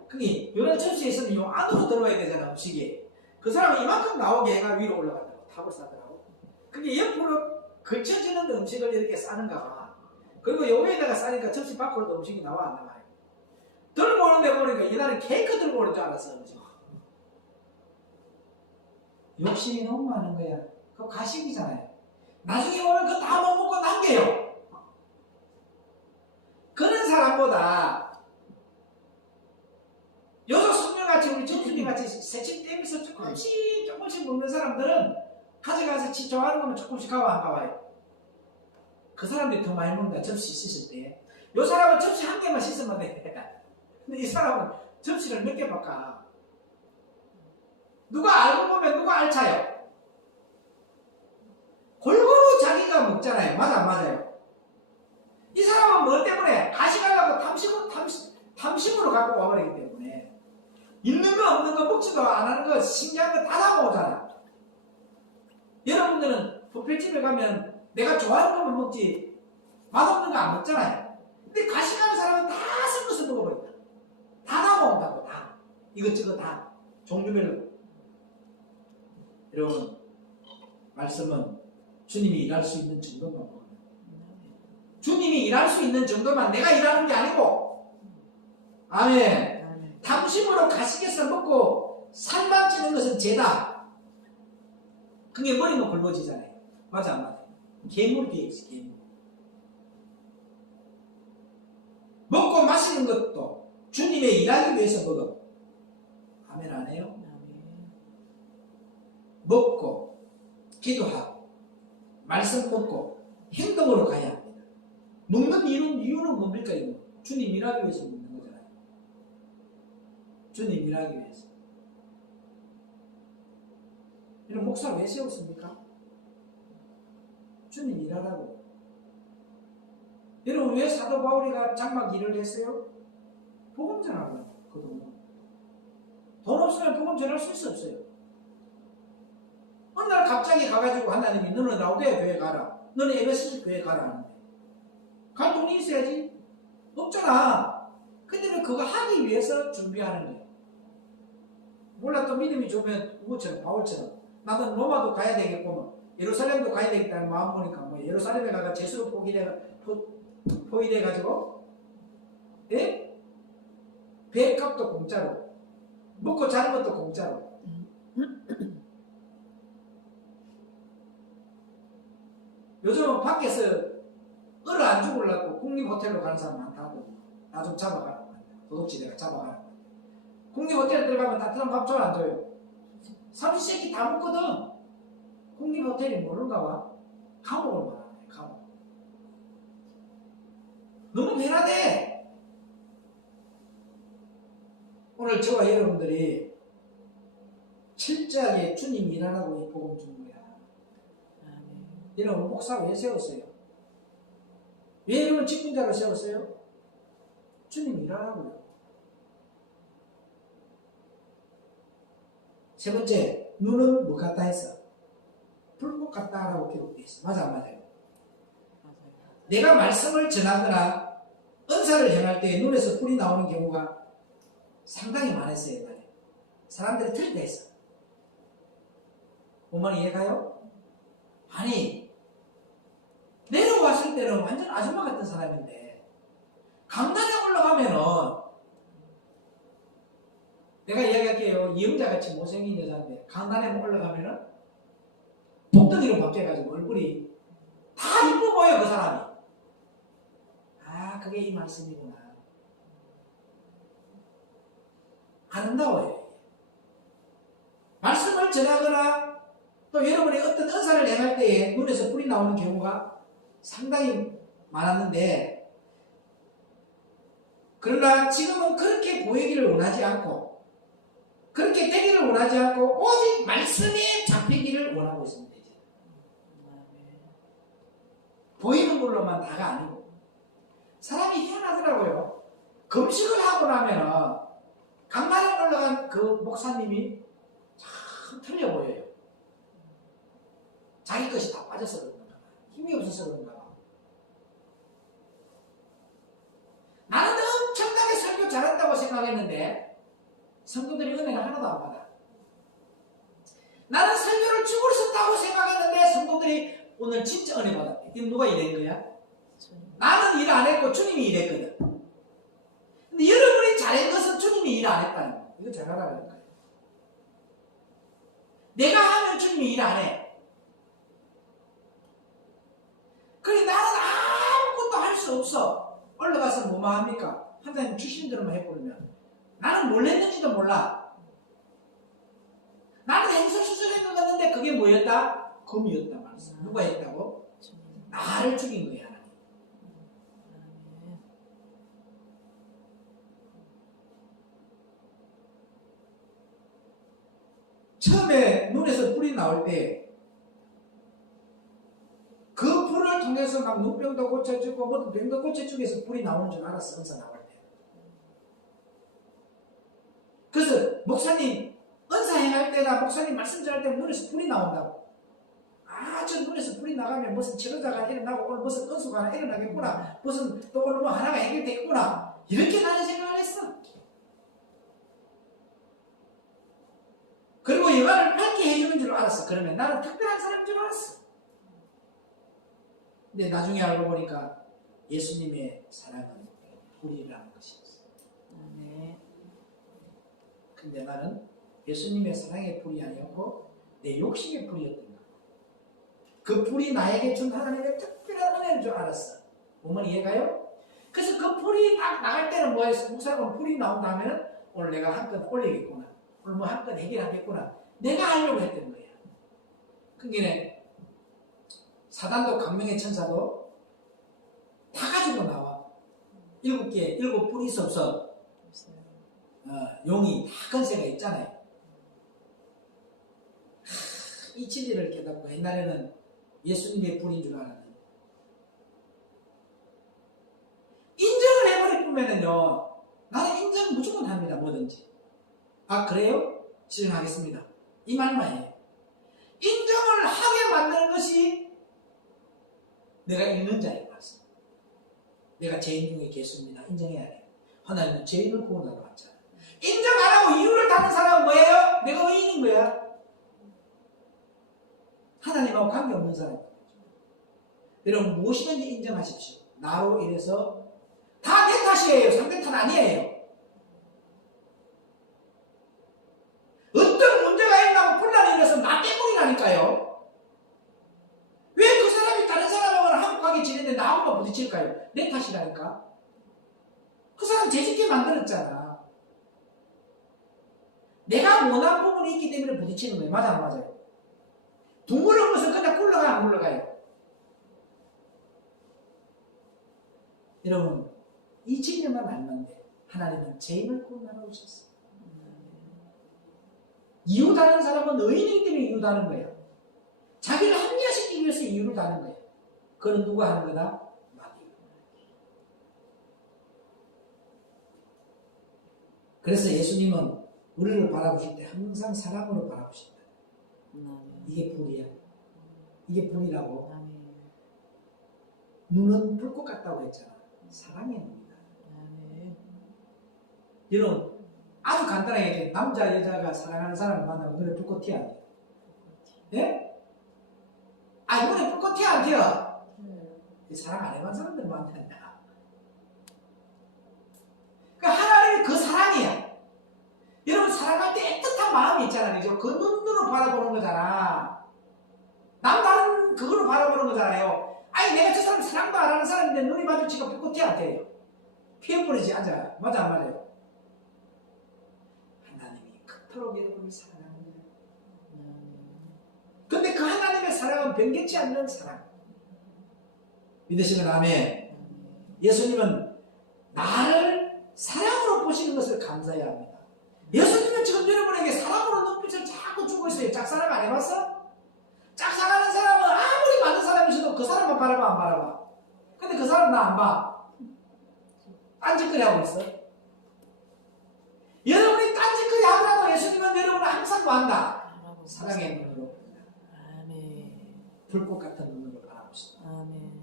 그게 이런 접시에 있으면 요 안으로 들어와야 되잖아, 음식이. 그 사람은 이만큼 나오게 해가 위로 올라가더라고. 탑을 싸더라고. 그게 옆으로 걸쳐지는 음식을 이렇게 싸는가 봐. 그리고 요 위에다가 싸니까 접시 밖으로도 음식이 나와 안 나와요. 들고 오는데 보니까 이날은 케이크 들고 오는 줄 알았어, 음식. 욕심이 너무 많은 거야. 그거 가식이잖아요. 나중에 오면 그거 다 못 먹고 남겨요. 그런 사람보다 요소 숙녀같이 우리 정순이같이 새침 떼면서 조금씩 먹는 사람들은 가져가서 지 좋아하는 거면 조금씩 가고 안 가봐요. 그 사람들이 더 많이 먹는다. 접시 씻을 때. 요 사람은 접시 한 개만 씻으면 돼. 근데 이 사람은 접시를 몇 개 바꿔. 누가 알고 보면 누가 알차요. 골고루 자기가 먹잖아요. 맞아 안 맞아요? 이 사람은 뭐 때문에 가식하려고 탐심으로 갖고 와버리기 때문에 있는 거 없는 거 먹지도 안 하는 거 신기한 거 다 담아오잖아. 여러분들은 뷔페집에 가면 내가 좋아하는 것만 먹지 맛없는 거 안 먹잖아요. 근데 가식하는 사람은 다 섞어서 먹어버린다. 다 담아온다고. 다 이것저것 다 종류별로. 여러분, 말씀은 주님이 일할 수 있는 정도만 먹어요. 주님이 일할 수 있는 정도만, 내가 일하는 게 아니고. 아멘. 탐심으로 가식해서 먹고 살만 찌는 것은 죄다. 그게 머리는 굵어지잖아요. 맞아 안 맞아요? 괴물 뒤에 있어, 괴물. 먹고 마시는 것도 주님의 일하기 위해서 먹어. 아멘 안 해요? 먹고 기도하고 말씀 듣고 행동으로 가야 합니다. 먹는 이유는 뭡니까? 이거? 주님 일하기 위해서 먹는 거잖아요. 주님 일하기 위해서. 이런 목사 왜 세웠습니까? 주님 일하라고. 여러분 왜 사도 바울이가 장막 일을 했어요? 복음 전하고 그동안. 돈 없으면 복음 전할 수 없어요. 어느 날 갑자기 가가지고 하나님이 너는 라우디아 교회 가라. 너는 에베소 교회 가라 하는데 갈 돈이 있어야지. 없잖아. 근데 왜 그거 하기 위해서 준비하는 거야? 몰라 또 믿음이 좋으면 우처럼 바울처럼 나도 로마도 가야 되겠구먼. 예루살렘도 가야 되겠다는 마음 보니까 뭐 예루살렘에 가가 제수로 포위돼가지고 예? 배값도 공짜로 먹고 자는 것도 공짜로. 요즘은 밖에서 얼어 안 죽으려고 국립호텔로 가는 사람 많다고. 나 좀 잡아가라고. 도둑질해가 잡아가라고. 국립호텔 들어가면 따뜻한 밥 줘요 안 줘요? 삼시세끼 다 먹거든. 국립호텔이 모른가 봐. 감옥을 말하네. 감옥. 너무 배나대. 오늘 저와 여러분들이 철저하게 주님 일하라고 이 복음 준 거야. 여러분 목사 왜 세웠어요? 왜 여러분 직분자로 세웠어요? 주님 일하라고요. 세 번째, 눈은 뭐 같다 했어? 불꽃 같다라고 기록되어 있어. 맞아 안 맞아요? 내가 말씀을 전하거나 은사를 행할 때 눈에서 불이 나오는 경우가 상당히 많았어요. 옛날에. 사람들이 틀리다 했어. 뭔 이해가요? 아니 내려왔을 때는 완전 아줌마 같은 사람인데 강단에 올라가면은 내가 이야기할게요. 이영자같이 못생긴 여자인데 강단에 올라가면은 복덩이로 바뀌어가지고 얼굴이 다 이뻐 보여 그 사람이. 그게 이 말씀이구나. 아름다워요. 말씀을 전하거나 또 여러분이 어떤 은사를 행할 때에 눈에서 불이 나오는 경우가 상당히 많았는데, 그러나 지금은 그렇게 보이기를 원하지 않고 그렇게 되기를 원하지 않고 오직 말씀에 잡히기를 원하고 있습니다. 이제. 보이는 걸로만 다가 아니고. 사람이 희한하더라고요. 금식을 하고 나면은 강단에 올라간 그 목사님이 참 틀려 보여요. 자기 것이 다 빠져서 그런가 봐. 힘이 없어서 그런가 봐. 나는 엄청나게 설교 잘한다고 생각했는데 성도들이 은혜를 하나도 안 받아. 나는 설교를 죽을 썼다고 생각했는데 성도들이 오늘 진짜 은혜 받았대. 이건 누가 일한 거야? 나는 일 안 했고 주님이 일했거든. 근데 여러분이 잘한 것은 주님이 일 안 했다는 거야. 이거 잘 알아야 거예요. 내가 하면 주님이 일 안 해. 그래 나는 아무것도 할 수 없어. 올라가서 뭐만 합니까? 하나님 주신 대로만 해버리면 나는 뭘 했는지도 몰라. 나는 행설수설했는데 그게 뭐였다? 금이었다 말이야. 누가 했다고? 나를 죽인 거야. 하나님. 처음에 눈에서 불이 나올 때 그 불을 통해서 막 눈병도 고쳐주고 모든 병도 고쳐주기 위해서 불이 나오는 줄 알았어. 은사 나올 때. 그래서 목사님 은사 행할 때나 목사님 말씀 전할 때 눈에서 불이 나온다고. 아, 저 눈에서 불이 나가면 무슨 치료자가 일어나고 오늘 무슨 은수가 하나 일어나겠구나. 무슨 또 오늘 뭐 하나가 해결되겠구나. 이렇게 나는 생각을 했어. 그리고 영광을 밝게 해주는 줄 알았어. 그러면 나는 특별한 사람인 줄 알았어. 근데 나중에 알고 보니까 예수님의 사랑은 불이라는 것이었어. 근데 나는 예수님의 사랑의 불이 아니었고 내 욕심의 불이었던 거야. 그 불이 나에게 준 하나님의 특별한 은혜인 줄 알았어. 어머니 이해가요? 그래서 그 불이 딱 나갈 때는 뭐였어? 목사님 불이 나온다 하면은 오늘 내가 한 건 올리겠구나. 오늘 뭐 한 건 해결하겠구나. 내가 하려고 했던 거야. 그게 사단도 강명의 천사도 다 가지고 나와. 7개, 7뿔이 있어서 용이 다 건세가 있잖아요. 이 진리를 깨닫고 옛날에는 예수님의 불인 줄 알았는데 인정을 해버릴 뿐면은요 나는 인정 무조건 합니다. 뭐든지. 아 그래요? 진정하겠습니다. 이 말만 해요. 인정을 하게 만드는 것이 내가 읽는 자의 말씀. 내가 죄인 중에 개수입니다. 인정해야 돼요. 하나님은 죄인을 구원하러 왔잖아. 인정 안 하고 이유를 다는 사람은 뭐예요? 내가 의인인 거야. 하나님하고 관계없는 사람이에요. 여러분 무엇이든지 인정하십시오. 나로 인해서 다 내 탓이에요. 상대 탓 아니에요. 어떤 문제가 있나고 분란이 일어서 나 때문이라니까요. 왜 그 사람이 다른 사람하고는 화목하게 지내는데 나하고만 부딪힐까요? 내 탓이라니까. 그 사람 죄짓게 만들었잖아. 내가 원한 부분이 있기 때문에 부딪히는 거예요. 맞아 안 맞아요? 둥그런 것은 그냥 굴러가요 안 굴러가요? 여러분 이 진리만 알면 돼. 하나님은 죄인을 구원하러 오셨어요. 이유 다른 사람은 의인이기 때문에 이유 다른 거예요. 자기를 합리화시키기 위해서 이유를 다는 거예요. 그건 누가 하는 거다? 마귀. 그래서 예수님은 우리를 바라보실 때 항상 사랑으로 바라보신다. 이게 불이야. 이게 불이라고. 눈은 불꽃 같다고 했잖아. 사랑의 눈이다. 여러분 아주 간단하게 얘기해. 남자 여자가 사랑하는 사람을 만나면 눈에 불꽃 튀어 안 튀어? 예? 아 눈에 불꽃 튀어 안 튀어? 사랑 안 해본 사람들 많단다. 그러니까 하나님이 그 사랑이야. 여러분 사랑할 때 애틋한 마음이 있잖아요. 그죠? 그 눈으로 바라보는 거잖아. 남다른 그거로 바라보는 거잖아요. 아 아니 내가 저 사람 사랑도 안 하는 사람인데 눈이 마주치고 삐끗해야 돼요. 피해버리지 않아. 맞아 안 맞아요? 하나님이 그토록 여러분을 사랑하는 거예요. 근데 그 하나님의 사랑은 변개치 않는 사랑. 믿으시면 아멘. 예수님은 나를 사랑으로 보시는 것을 감사해야 합니다. 예수님은 지금 여러분에게 사랑으로 눈빛을 자꾸 주고 있어요. 짝사랑 안 해봤어? 짝사랑하는 사람은 아무리 많은 사람이 있어도 그 사람만 바라봐 안 바라봐? 근데 그 사람 나 안 봐. 딴짓거리 하고 있어. 여러분이 딴짓거리 하더라도 예수님은 여러분을 항상 뭐한다? 사랑의 눈으로 봅니다. 아멘. 불꽃 같은 눈으로 바라보십니다. 아멘.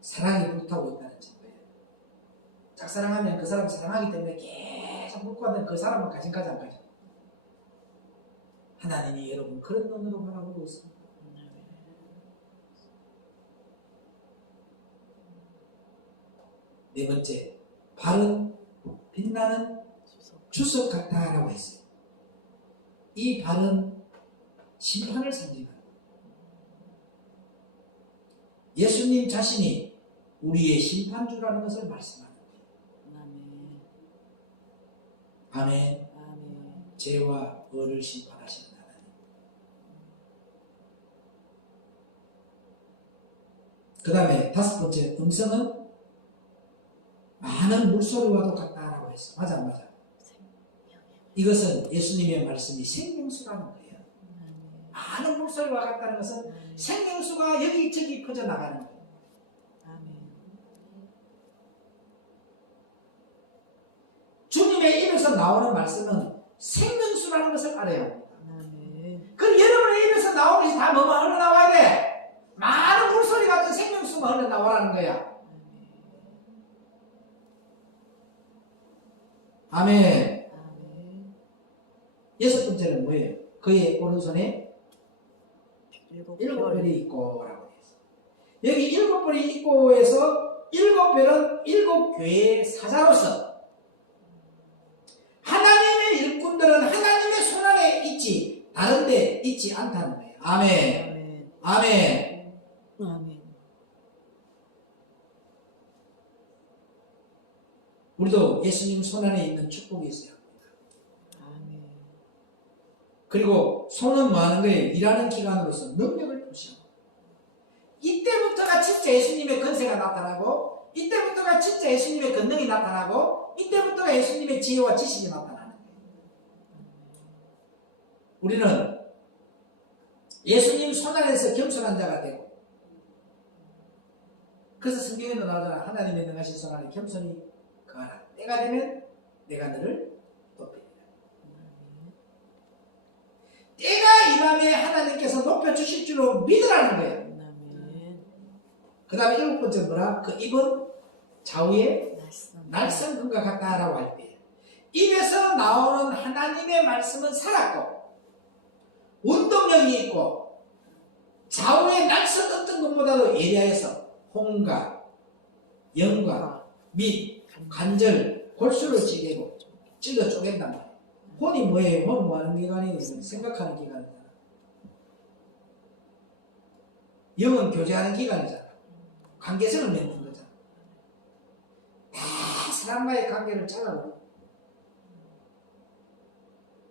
사랑이 불타고 있다는 증거예요. 짝사랑하면 그 사람 사랑하기 때문에 계속 묵고하는 그 사람은 가진가지 안 가져. 하나님이 여러분 그런 눈으로 바라보고 있습니다. 네 번째, 발은 빛나는 주석 같다라고 했어요. 이 발은 심판을 상징합니다. 예수님 자신이 우리의 심판주라는 것을 말씀하는 거예요. 아멘. 아멘. 죄와 의를 심판하시는 하나님. 그 다음에 다섯 번째, 음성은 많은 물소리와도 같다라고 했어. 맞아 안 맞아? 이것은 예수님의 말씀이 생명수라는 거예요. 많은 물소리와 같다는 것은 생명수가 여기저기 퍼져나가는 거예요. 주님의 입에서 나오는 말씀은 생명수라는 것을 알아야 합니다. 그럼 여러분의 입에서 나오는 것이 다 뭐만 흘러나와야 돼? 많은 물소리 같은 생명수만 흘러나오라는 거야. 아멘. 여섯 번째는 뭐예요? 그의 오른손에 일곱 별이 있고 라고 했어요. 여기 일곱 별이 있고에서 일곱 별은 일곱 교회의 사자로서 하나님의 일꾼들은 하나님의 손 안에 있지 다른 데 있지 않다는 거예요. 아멘. 아멘. 아멘. 우리도 예수님 손 안에 있는 축복이 있어요. 아멘. 그리고 손은 뭐 하는 거예요? 일하는 기관으로서 능력을 표시하고 이때부터가 진짜 예수님의 권세가 나타나고 이때부터가 진짜 예수님의 권능이 나타나고 이때부터가 예수님의 지혜와 지식이 나타나는 거예요. 우리는 예수님 손 안에서 겸손한 자가 되고 그래서 성경에도 나오잖아. 하나님의 능하신 손 안에 겸손히 거하라. 때가 되면 내가 너를 높이리라. 때가 임함에 하나님께서 높여주실 줄로 믿으라는 거예요. 그 다음에 일곱 번째 뭐라? 그 입은 좌우에 날성금과 같다라고 할 때 입에서 나오는 하나님의 말씀은 살았고 운동력이 있고 좌우의 날선 어떤 것보다도 예리하여서 홍과 영과 및 관절, 골수를 찌개고 찔러 쪼갠단 말이에요. 혼이 뭐예요? 혼 뭐하는 기관이에요? 생각하는 기관이잖아. 영은 교제하는 기관이잖아. 관계성을 맺는 거잖아. 다 사람과의 관계를 잘라버려.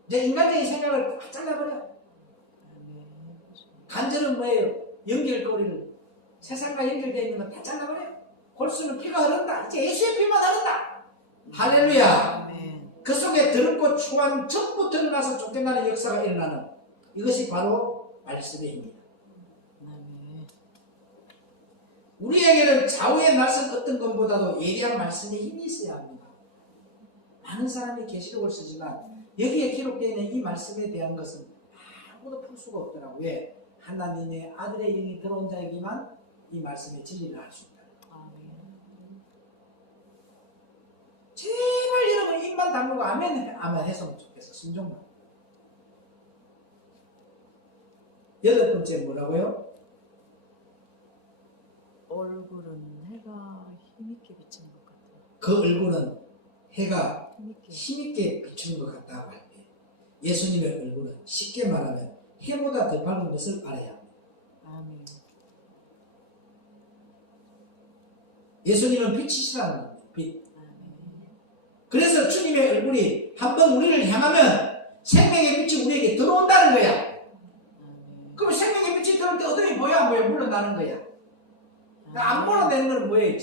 이제 인간적인 생각을 다 잘라버려. 관절은 뭐예요? 연결고리를 세상과 연결되어 있는 건 다 잘라버려. 골수는 피가 흐른다. 이제 예수의 피만 흐른다. 할렐루야. 그 속에 더럽고 추한 전부 드러나서 쫓겨나는 역사가 일어나는 이것이 바로 말씀의 힘이다. 우리에게는 좌우의 날선 어떤 것보다도 예리한 말씀의 힘이 있어야 합니다. 많은 사람이 계시록을 쓰지만 여기에 기록되어 있는 이 말씀에 대한 것은 아무도 풀 수가 없더라고요. 왜? 하나님의 아들의 영이 들어온 자에게만 이 말씀의 진리를 알 수 있다. 제발 여러분 입만 다물고 아멘 했으면 좋겠어. 순종만. 여덟 번째 뭐라고요? 얼굴은 해가 힘있게 비치는 것 같아요. 그 얼굴은 해가 힘있게 비추는 것 같다고 할 때 예수님의 얼굴은 쉽게 말하면 해보다 더 밝은 것을 알아야 합니다. 아멘. 예수님은 빛이시라는 겁니다. 빛. 아멘. 그래서 주님의 얼굴이 한번 우리를 향하면 생명의 빛이 우리에게 들어온다는 거야. 아멘. 그럼 생명의 빛이 들어올 때 어둠이 보여 안 보여? 물러나는 거야. 안 물러내는 건 뭐예요?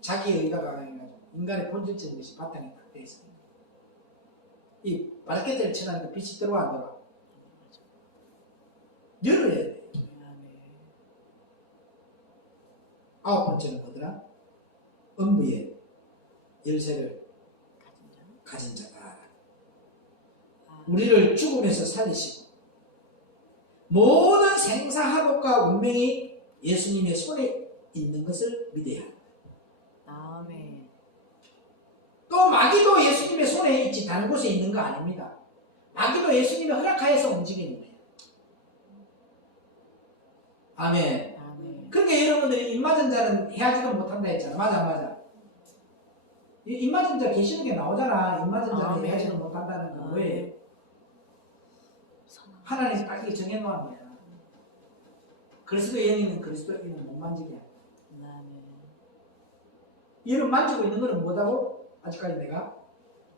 자기 의가가 아니라 인간의 본질적인 것이 바탕에 딱 돼 있어요. 이 밝게 칠하니까 빛이 들어와 안 들어와? 열어야 돼. 아멘. 아홉 번째는 뭐더라? 음부의 열쇠를 가진 자다. 우리를 죽음에서 살리시고 모든 생사화복과 운명이 예수님의 손에 있는 것을 믿어야 합니다. 아멘. 또 마귀도 예수님의 손에 있지 다른 곳에 있는 거 아닙니다. 마귀도 예수님의 허락하에서 움직이는 거예요. 아멘. 아멘. 그러니까 여러분들이 입맞은 자는 해야지도 못한다 했잖아. 맞아 맞아. 입맞은 자 계시록에 나오잖아. 입맞은 자는 아멘. 해야지도 못한다는 거. 왜? 하나님이 딱 이렇게 정해놓은 거야. 그리스도의 영이는 그리스도인은 못 만지게 하고. 아멘. 이를 만지고 있는 거는 뭐다고? 아직까지 내가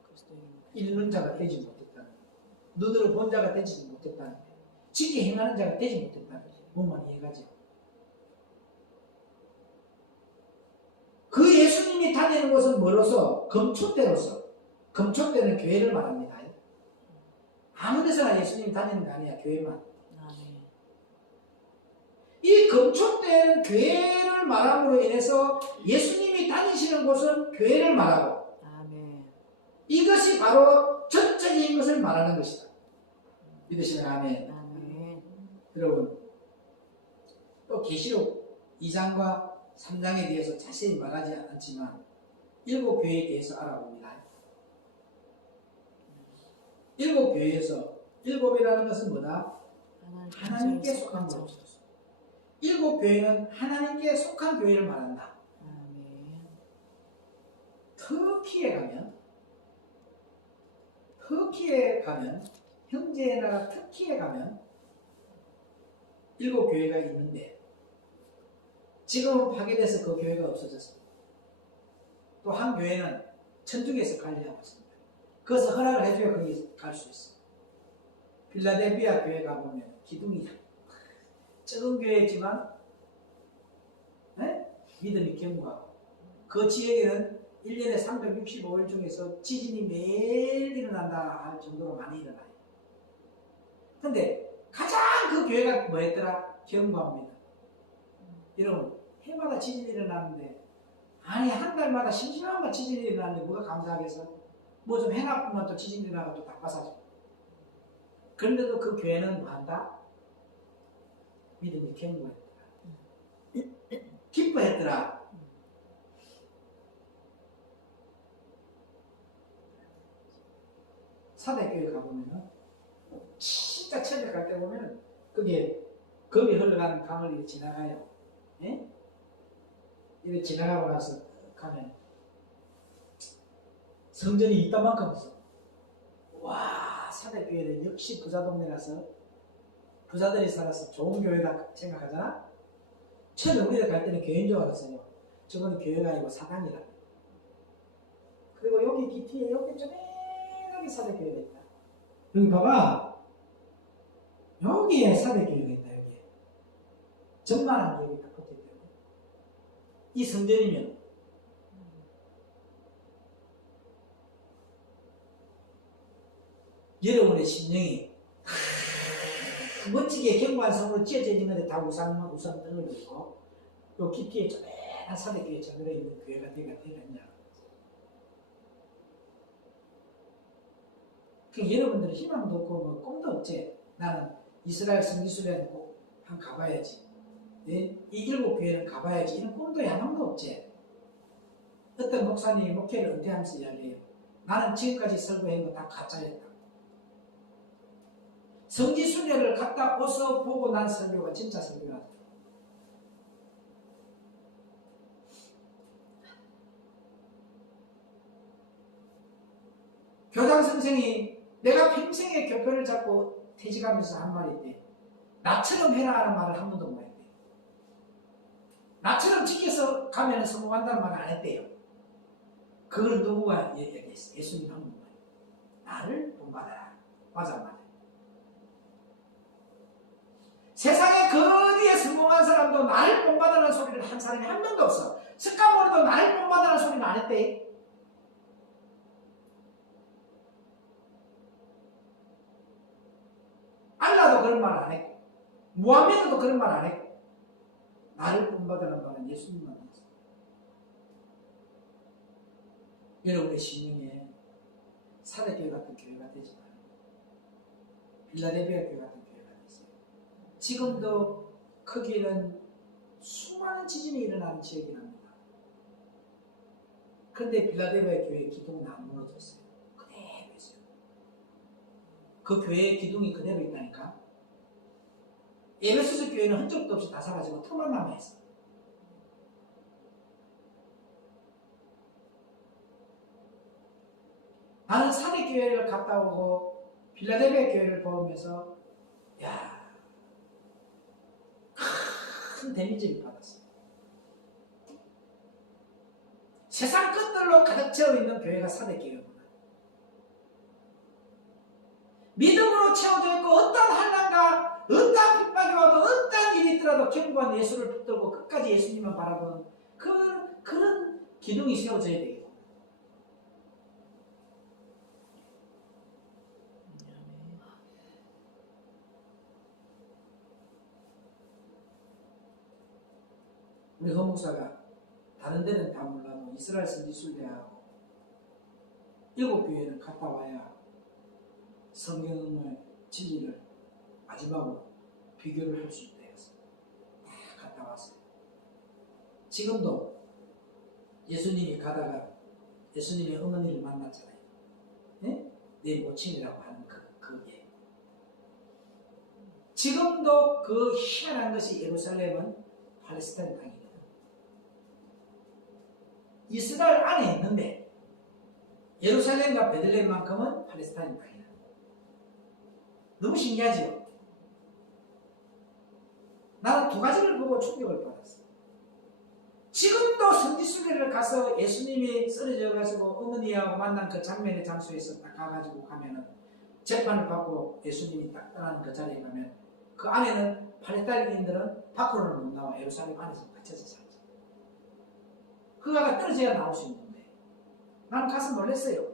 그리스도인. 읽는 자가 되지 못했다는 거야. 눈으로 본 자가 되지 못했다는 거야. 직계 행하는 자가 되지 못했다는 거야. 뭐만 이해가지? 그 예수님이 다니는 곳은 뭐로서? 금초대로서. 금초대는 교회를 말합니다. 아무 데서나 예수님이 다니는 거 아니야. 교회만. 아멘. 이 금초대는 교회를 말함으로 인해서 예수님이 다니시는 곳은 교회를 말하고 아멘. 이것이 바로 전적인 것을 말하는 것이다. 믿으시면 아멘. 아멘. 여러분 또 계시록 2장과 3장에 대해서 자세히 말하지 않지만 일곱 교회에 대해서 알아봅니다. 일곱 교회에서 일곱이라는 것은 뭐다? 하나님께 속한 것. 일곱 교회는 하나님께 속한 교회를 말한다. 아멘. 터키에 가면 형제의 나라 터키에 가면 일곱 교회가 있는데 지금은 파괴돼서 그 교회가 없어졌습니다. 또 한 교회는 천주교에서 관리하고 있습니다. 그래서 허락을 해줘야 거기 갈 수 있어요. 필라델피아 교회 가보면 기둥이 적은 교회지만 믿음이 견고하고 그 지역에는 1년에 365일 중에서 지진이 매일 일어난다 할 정도로 많이 일어나요. 근데 가장 그 교회가 뭐였더라? 견고합니다. 여러분 해마다 지진이 일어나는데 아니 한 달마다 심심한가 지진이 일어나는데 뭐가 감사하겠어? 뭐 좀 해놨구만 또 지진이 일어나고 또 닭바사져. 그런데도 그 교회는 뭐 한다? 믿음이 견고했더라. 기뻐했더라. 사대교회 가보면 진짜 처음에 갈 때 보면 그게 검이 흘러가는 강을 이렇게 지나가요. 예? 이렇게 지나가고 나서 가면 성전이 이따만큼 없어. 와 사대교회는 역시 부자 동네라서 부자들이 살아서 좋은 교회다 생각하잖아. 처음에 우리가 갈 때는 교회인 줄 알았어요. 저거는 교회가 아니고 사당이라. 그리고 여기 기티에 여기 쪼매하게 사대교회가 있다. 여기 봐봐. 여기에 사대교회가 있다. 여기에 전만한 교회가 딱 붙어있다. 이 성전이면 여러분의 심령이 멋지게 견고한 성으로 지어져 있는 건데 다 우상 등을 있고 요 깊이에 쪼매한 사대교회 전면에 있는 교회가 되겠냐. 그 여러분들은 희망도 없고 뭐 꿈도 없지. 나는 이스라엘 성지순례는 꼭 한 가봐야지. 예? 이 일곱 교회는 가봐야지. 이런 꿈도 야망도 없지. 어떤 목사님이 목회를 은퇴하면서 이야기해요. 나는 지금까지 설교한 거 다 가짜였다. 성지순례를 갔다 와서 보고 난 설교가 진짜 설교다. 교장 선생이 내가 평생의 교편을 잡고 퇴직하면서 한 말이 있대. 나처럼 해라라는 말을 한 번도 못 했대요. 나처럼 지켜서 가면 성공한다는 말을 안 했대요. 그걸 누구가 얘기했어요? 예수님 한 분만. 나를 본받아라. 맞아, 맞아. 세상에 그 어디에 성공한 사람도 나를 본받으라는 소리를 한 사람이 한 명도 없어. 습관머리도 나를 본받으라는 소리는 안 했대. 알라도 그런 말 안 했고, 무하메드도 그런 말 안 했고, 나를 본받으라는 말은 예수님만 했어. 여러분의 심령에 사대교회 같은 교회가 되지 말고 빌라델비아 교회 같은 교회가 되세요. 지금도 크기는 수많은 지진이 일어나는 지역이 납니다. 그런데 빌라델비아 교회의 기둥은 안 무너졌어요. 그대로 있어요. 그 교회의 기둥이 그대로 있다니까. 에베소서 교회는 흔적도 없이 다 사라지고 틈만 남아있어요. 나는 사대교회를 갔다 오고 빌라델비아 교회를 보면서 야, 큰 데미지를 받았어요. 세상 끝들로 가득 채워 있는 교회가 사대교회구나. 믿음으로 채워져 있고 어떤 환난과 어떤 핍박이 와도 어떤 일이 있더라도 견고한 예수를 붙들고 끝까지 예수님만 바라보는 그런 기둥이 세워져야 되겠다. 우리 허 목사가 다른 데는 다 몰라도 이스라엘 선지순례하고 7교회는 갔다 와야 성경의 진리를 마지막으로 비교를 할 수 있다 해서 다 갔다 왔어요. 지금도 예수님이 가다가 예수님의 어머니를 만났잖아요. 네? 내 모친이라고 하는 그게. 지금도 그 희한한 것이 예루살렘은 팔레스타인 땅이거든. 이스라엘 안에 있는데 예루살렘과 베들레헴만큼은 팔레스타인 땅이다. 너무 신기하지요? 나는 두 가지를 보고 충격을 받았어. 지금도 성지순례를 가서 예수님이 쓰러져 가지고 어머니하고 만난 그 장면의 장소에서 딱 가가지고 가면은 재판을 받고 예수님이 딱 떠나는 그 자리에 가면 그 안에는 팔레스타인인들은 밖으로는 못 나와. 예루살렘 안에서 갇혀서 살지. 그가 떨어져야 나올 수 있는데 나는 가서 놀랐어요.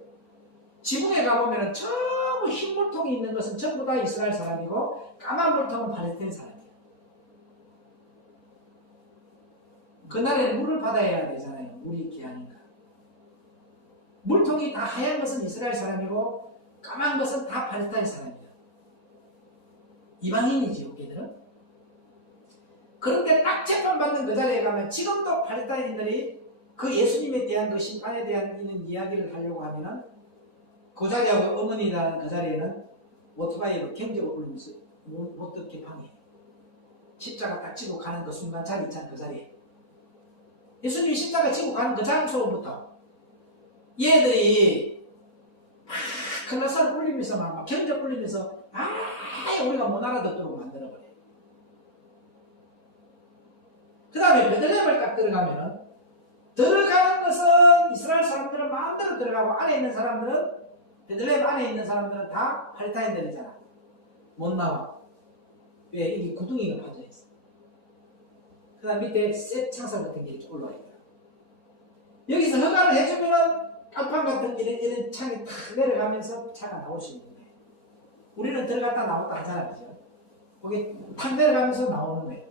지붕에 가보면 전부 흰 물통이 있는 것은 전부 다 이스라엘 사람이고 까만 물통은 팔레스타인 사람이에요. 그날에는 물을 받아야 되잖아요. 물이 귀하니까. 물통이 다 하얀 것은 이스라엘 사람이고 까만 것은 다 팔레스타인 사람이에요. 이방인이지요, 걔들은. 그런데 딱 재판받는 그 자리에 가면 지금도 팔레스타인인들이 그 예수님에 대한 그 심판에 대한 이런 이야기를 하려고 하면은 그 자리하고 어머니라는 그 자리에는 오토바이로 경적을 울리면서 못 듣게 방해해요. 십자가 딱 지고 가는 그 순간 자리 있잖아요. 그 자리에. 예수님이 십자가 지고 가는 그 장소부터 얘들이 막 클라스를 울리면서 막 경적 울리면서 아예 우리가 못 알아듣도록 만들어버려요. 그 다음에 베들레헴을 딱 들어가면은 들어가는 것은 이스라엘 사람들은 마음대로 들어가고 안에 있는 사람들은 베들레헴 안에 있는 사람들은 다 팔레스타인들이잖아. 못 나와. 왜? 이게 구덩이가 파져있어. 그 다음 밑에 쇠 창살 같은 게 이렇게 올라와 있다. 여기서 허가를 해주면은 깜판 같은 이런 창이 탁 내려가면서 차가 나올 수 있는 거예요. 우리는 들어갔다 나왔다 하잖아. 그죠? 거기 탁 내려가면서 나오는 거예요.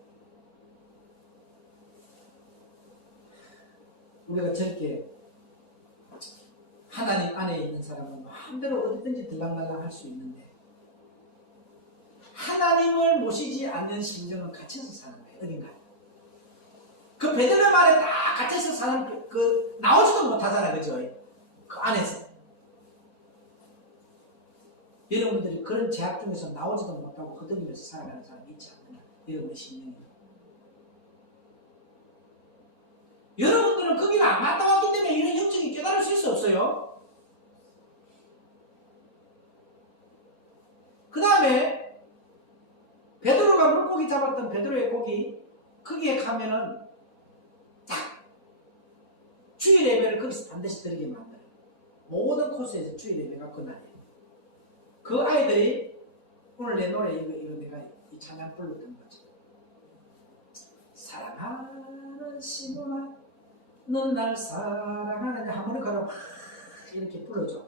우리가 저렇게 하나님 안에 있는 사람은 마음대로 어디든지 들락날락 할 수 있는데 하나님을 모시지 않는 심정은 갇혀서 사는 거예요. 어딘가. 그 베들레헴 안에 딱 갇혀서 사는 그 나오지도 못하잖아. 그죠? 그 안에서. 여러분들이 그런 제약 중에서 나오지도 못하고 거들리면서 살아가는 사람이 있지 않느냐. 여러분의 심령이. 여러분들은 거기를 안 갔다 왔기 때문에 이런 영적인 깨달을 수 없어요. 그 다음에 베드로가 회복이 거기에 가면은 딱 주일 예배를 거기서 반드시 드리게 만들어요. 모든 코스에서 주일 예배가 그날이에요. 그 아이들이 오늘 내 노래 이거 내가 이 찬양 불렀던 거죠. 사랑하는 시몬아 넌 날 사랑하느냐 하모니카로 막 이렇게 불러줘.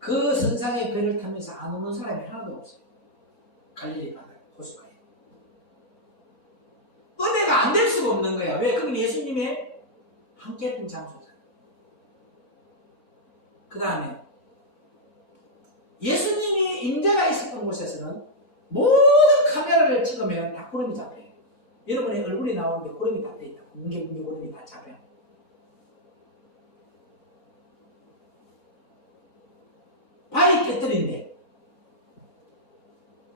그 선상의 배를 타면서 안 오는 사람이 하나도 없어요. 갈릴리 바다 호수가에. 은혜가 안 될 수가 없는 거야. 왜? 그건 예수님의 함께 했던 장소잖아. 그 다음에 예수님이 임재가 있었던 곳에서는 모든 카메라를 찍으면 다 구름이 잡혀요. 여러분의 얼굴이 나오는데 구름이 다 떠있다. 문개 구름이 다 잡혀요. 바위 깨뜨린데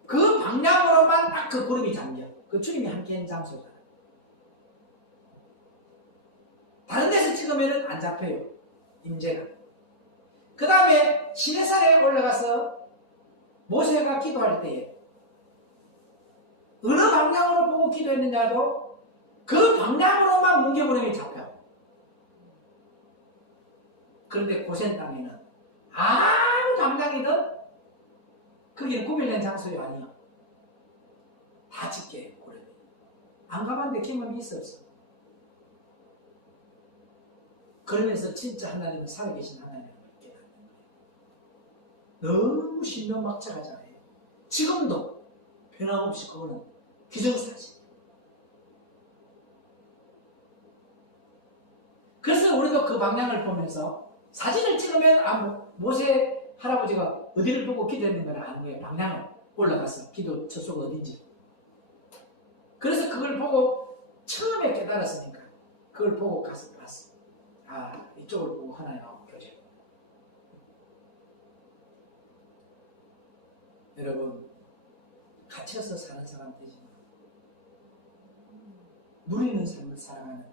그 방향으로만 딱 그 구름이 잠겨. 그 주님이 함께한 장소잖아. 다른 데서 찍으면 안 잡혀요. 임재가. 그 다음에 시내산에 올라가서 모세가 기도할 때에 어느 방향으로 보고 기도했느냐도 그 방향으로만 문개구름이 잡혀. 그런데 고센 땅에는 아무 방향이든 거기는 구별된 장소가 아니야. 다 찍게 구름이. 안 가봤는데 경험이 있어 없어? 그러면서 진짜 하나님은 살아계신 하나님을 깨닫는 거예요. 너무 신명막측하잖아요. 지금도 변함없이 그거는 기정사실. 그래서 우리도 그 방향을 보면서 사진을 찍으면 모세 할아버지가 어디를 보고 기도했는가를 아는 거예요. 방향을 올라가서 기도 처소가 어딘지. 그래서 그걸 보고 처음에 깨달았으니까 그걸 보고 가서 봤어. 아, 이쪽을 보고 하나님하고 교제. 여러분, 갇혀서 사는 사람 되지 마. 누리는 삶을 살아가는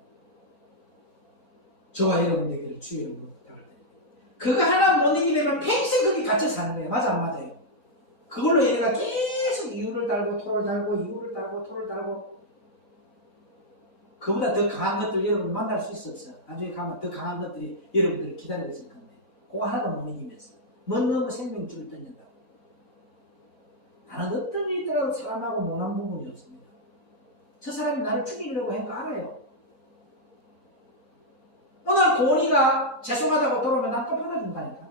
저와 여러분 되기를 주의 이름으로 부탁을 드립니다. 그거 하나 못 이기려면 평생 거기 갇혀 사는 거예요. 맞아 안 맞아요? 그걸로 얘가 계속 이유를 달고 토를 달고 이유를 달고 토를 달고 그보다 더 강한 것들 여러분 만날 수 있어 없어? 나중에 가면 더 강한 것들이 여러분들을 기다리고 있을 건데 그거 하나도 못 이기면서 먼 생명줄을 던진다고. 나는 어떤 일이 있더라도 사람하고 못한 부분이 없습니다. 저 사람이 나를 죽이려고 한 거 알아요. 오늘 고은이가 죄송하다고 돌아오면 난 또 받아준다니까.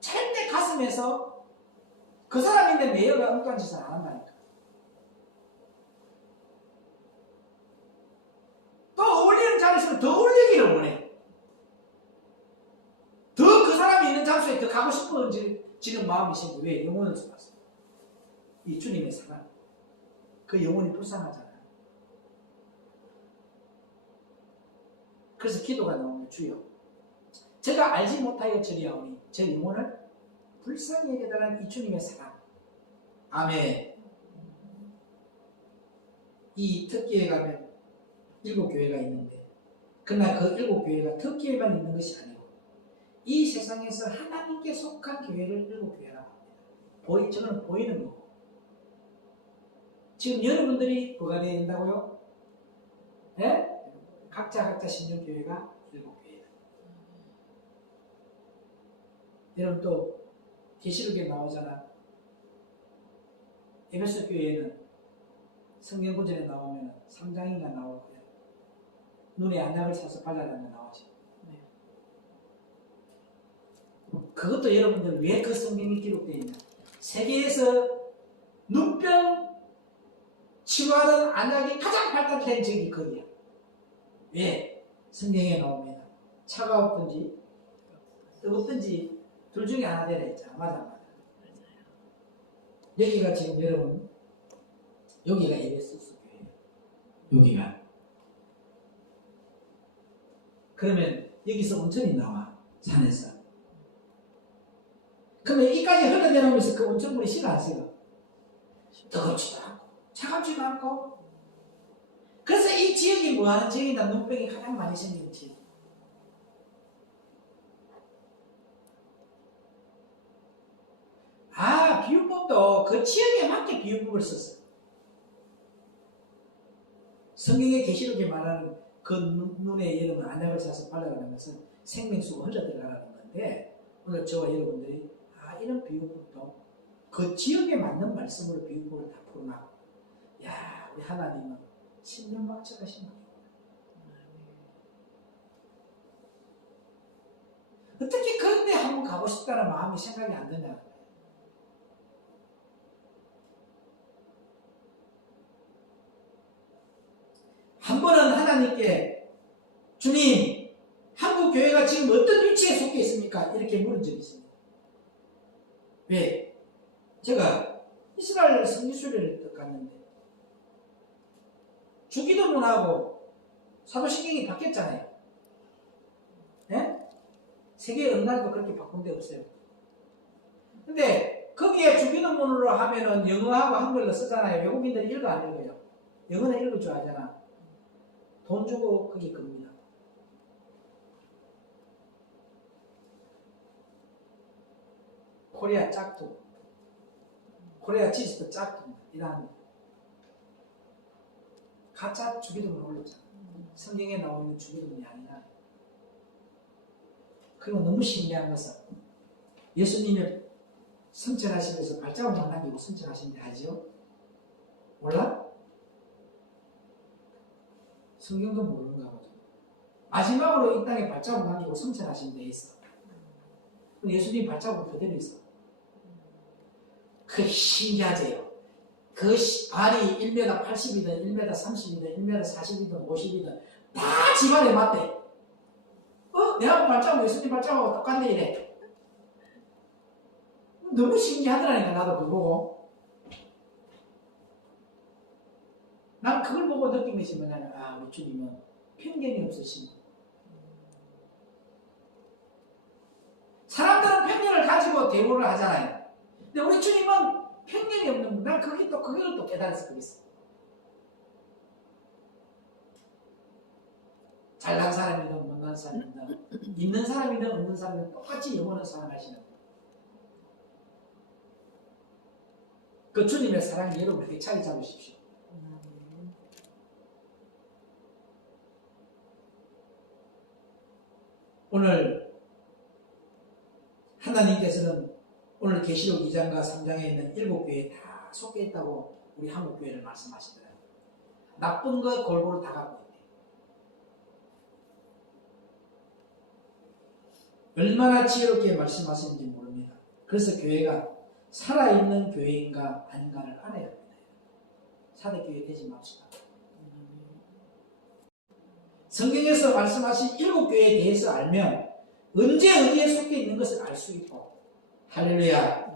절대 가슴에서 그 사람인데 매여가 엉뚱한 짓을 안 한다니까. 또 어울리는 자리에서 더 어울리기를 원해. 더 그 사람이 있는 장소에 더 가고 싶어지는 마음이 생겨. 왜? 영혼을 쏟았어. 이 주님의 사랑. 그 영혼이 불쌍하잖아. 그래서 기도가 나오면 주여 제가 알지 못하여 저리하오니 제 영혼을 불쌍히 여겨달라는 이 주님의 사랑. 아멘. 이 특기에 가면 7교회가 있는데 그러나 그 7교회가 특기에만 있는 것이 아니고 이 세상에서 하나님께 속한 교회를 7교회라고 합니다. 저는 보이는 거고. 지금 여러분들이 뭐가 되어야 된다고요? 네? 각자 신령교회가 7교회다. 여러분 또 계시록에 나오잖아. 에베소 교회는 성경 구절에 나오면 3장인가 나오고요. 눈에 안약을 사서 발라달라 나오죠. 네. 그것도 여러분들 왜 그 성경이 기록되어 있냐? 세계에서 눈병 치유하는 안약이 가장 발달된 적이 거기야. 왜? 성경에 나옵니다. 차가웠든지 뜨겁든지 둘 중에 하나 되라 했잖아. 맞아. 여기가 지금 여러분 여기가 에베소서 교회예요. 여기가. 그러면 여기서 온천이 나와. 산에서. 그러면 여기까지 흘러내려오면서 그 온천물이 식어 안 식어? 뜨겁지도 않고 차갑지도 않고. 그래서 이 지역이 뭐하는 지역이나 눈병이 가장 많이 생기는 지역. 비유법 비유법도 그 지역에 맞게 비유법을 썼어요. 성경의 계시록에 말하는 그 눈에 여러분 안약을 사서 발라가는 것은 생명수가 흘러들어가는 건데 오늘 저와 여러분들이 이런 비유법도 그 지역에 맞는 말씀으로 비유법을 다 풀어놔. 야, 우리 하나님은 신명박적하신 분이구나. 어떻게 그런 데 한번 가고 싶다는 마음이 생각이 안 드냐. 한 번은 하나님께 주님, 한국 교회가 지금 어떤 위치에 속해 있습니까? 이렇게 물은 적이 있습니다. 왜? 제가 이스라엘 성지순례를 갔는데 주기도문하고 사도신경이 바뀌었잖아요. 예? 세계 어느 나라도 그렇게 바꾼 데 없어요. 근데 거기에 주기도문으로 하면은 영어하고 한글로 쓰잖아요. 외국인들이 읽어 안 읽어요? 영어는 읽을 줄 알잖아. 돈 주고 거기 겁니다. 코리아 짝퉁, 코리아 지스도 짝퉁 이런 가짜 주기도문을 올렸잖아. 성경에 나오는 주기도문이 아니라. 그리고 너무 신기한 것은 예수님의 성천하시면서 발자국만 남기고 성천하신데 하지요? 몰라? 성경도 모르는가 보죠. 마지막으로 이 땅에 발자국 남기고 성천하신 데 있어. 예수님 발자국 그대로 있어. 그 신기하지요. 그 발이 1m 80이든 1m 30이든 1m 40이든 50이든 다 집안에 맞대. 내가 발자국 예수님 발자국하고 똑같네 이래. 너무 신기하더라니까. 나도 그거 보고. 난 그걸 보고 느낀 것이 뭐냐면 우리 주님은 편견이 없으신 분. 사람들은 편견을 가지고 대우를 하잖아요. 근데 우리 주님은 편견이 없는 분. 난 그걸 또 깨달아서 그랬어. 잘난 사람이든 못난 사람이든 있는 사람이든 없는 사람이든 똑같이 영원한 사랑하시는 분. 그 주님의 사랑이 여러분에게 자리 잡으십시오. 오늘 하나님께서는 오늘 계시록 2장과 3장에 있는 7교회에 다 속해 있다고 우리 한국교회를 말씀하시더라고요. 나쁜 거 골고루 다 갖고 있대. 얼마나 지혜롭게 말씀하시는지 모릅니다. 그래서 교회가 살아있는 교회인가 아닌가를 알아야 합니다. 사대교회 되지 맙시다. 성경에서 말씀하신 7교회에 대해서 알면 언제 어디에 속해 있는 것을 알 수 있고, 할렐루야.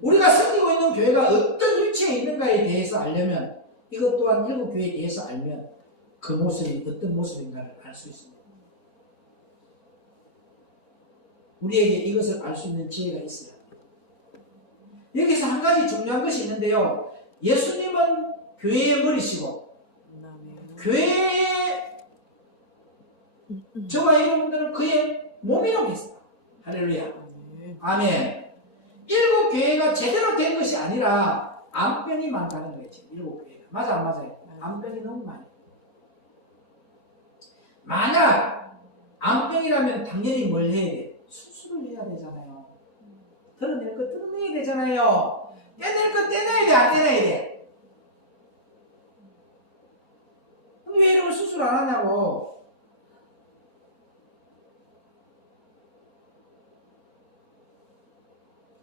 우리가 섬기고 있는 교회가 어떤 위치에 있는가에 대해서 알려면 이것 또한 7교회에 대해서 알면 그 모습이 어떤 모습인가를 알 수 있습니다. 우리에게 이것을 알 수 있는 지혜가 있어야 합니다. 여기서 한 가지 중요한 것이 있는데요. 예수님은 교회의 머리시고 교회의 저와 여러분들은 그의 몸이라고 했습니다. 할렐루야. 아멘. 7교회가 제대로 된 것이 아니라 암병이 많다는 거예요. 7교회가. 맞아 안 맞아요? 암병이 너무 많아요. 만약 암병이라면 당연히 뭘 해야 돼? 수술을 해야 되잖아요. 드러낼 거 드러내야 되잖아요. 떼낼 거 떼내야 돼? 안 떼내야 돼? 왜 이러고 수술 안 하냐고.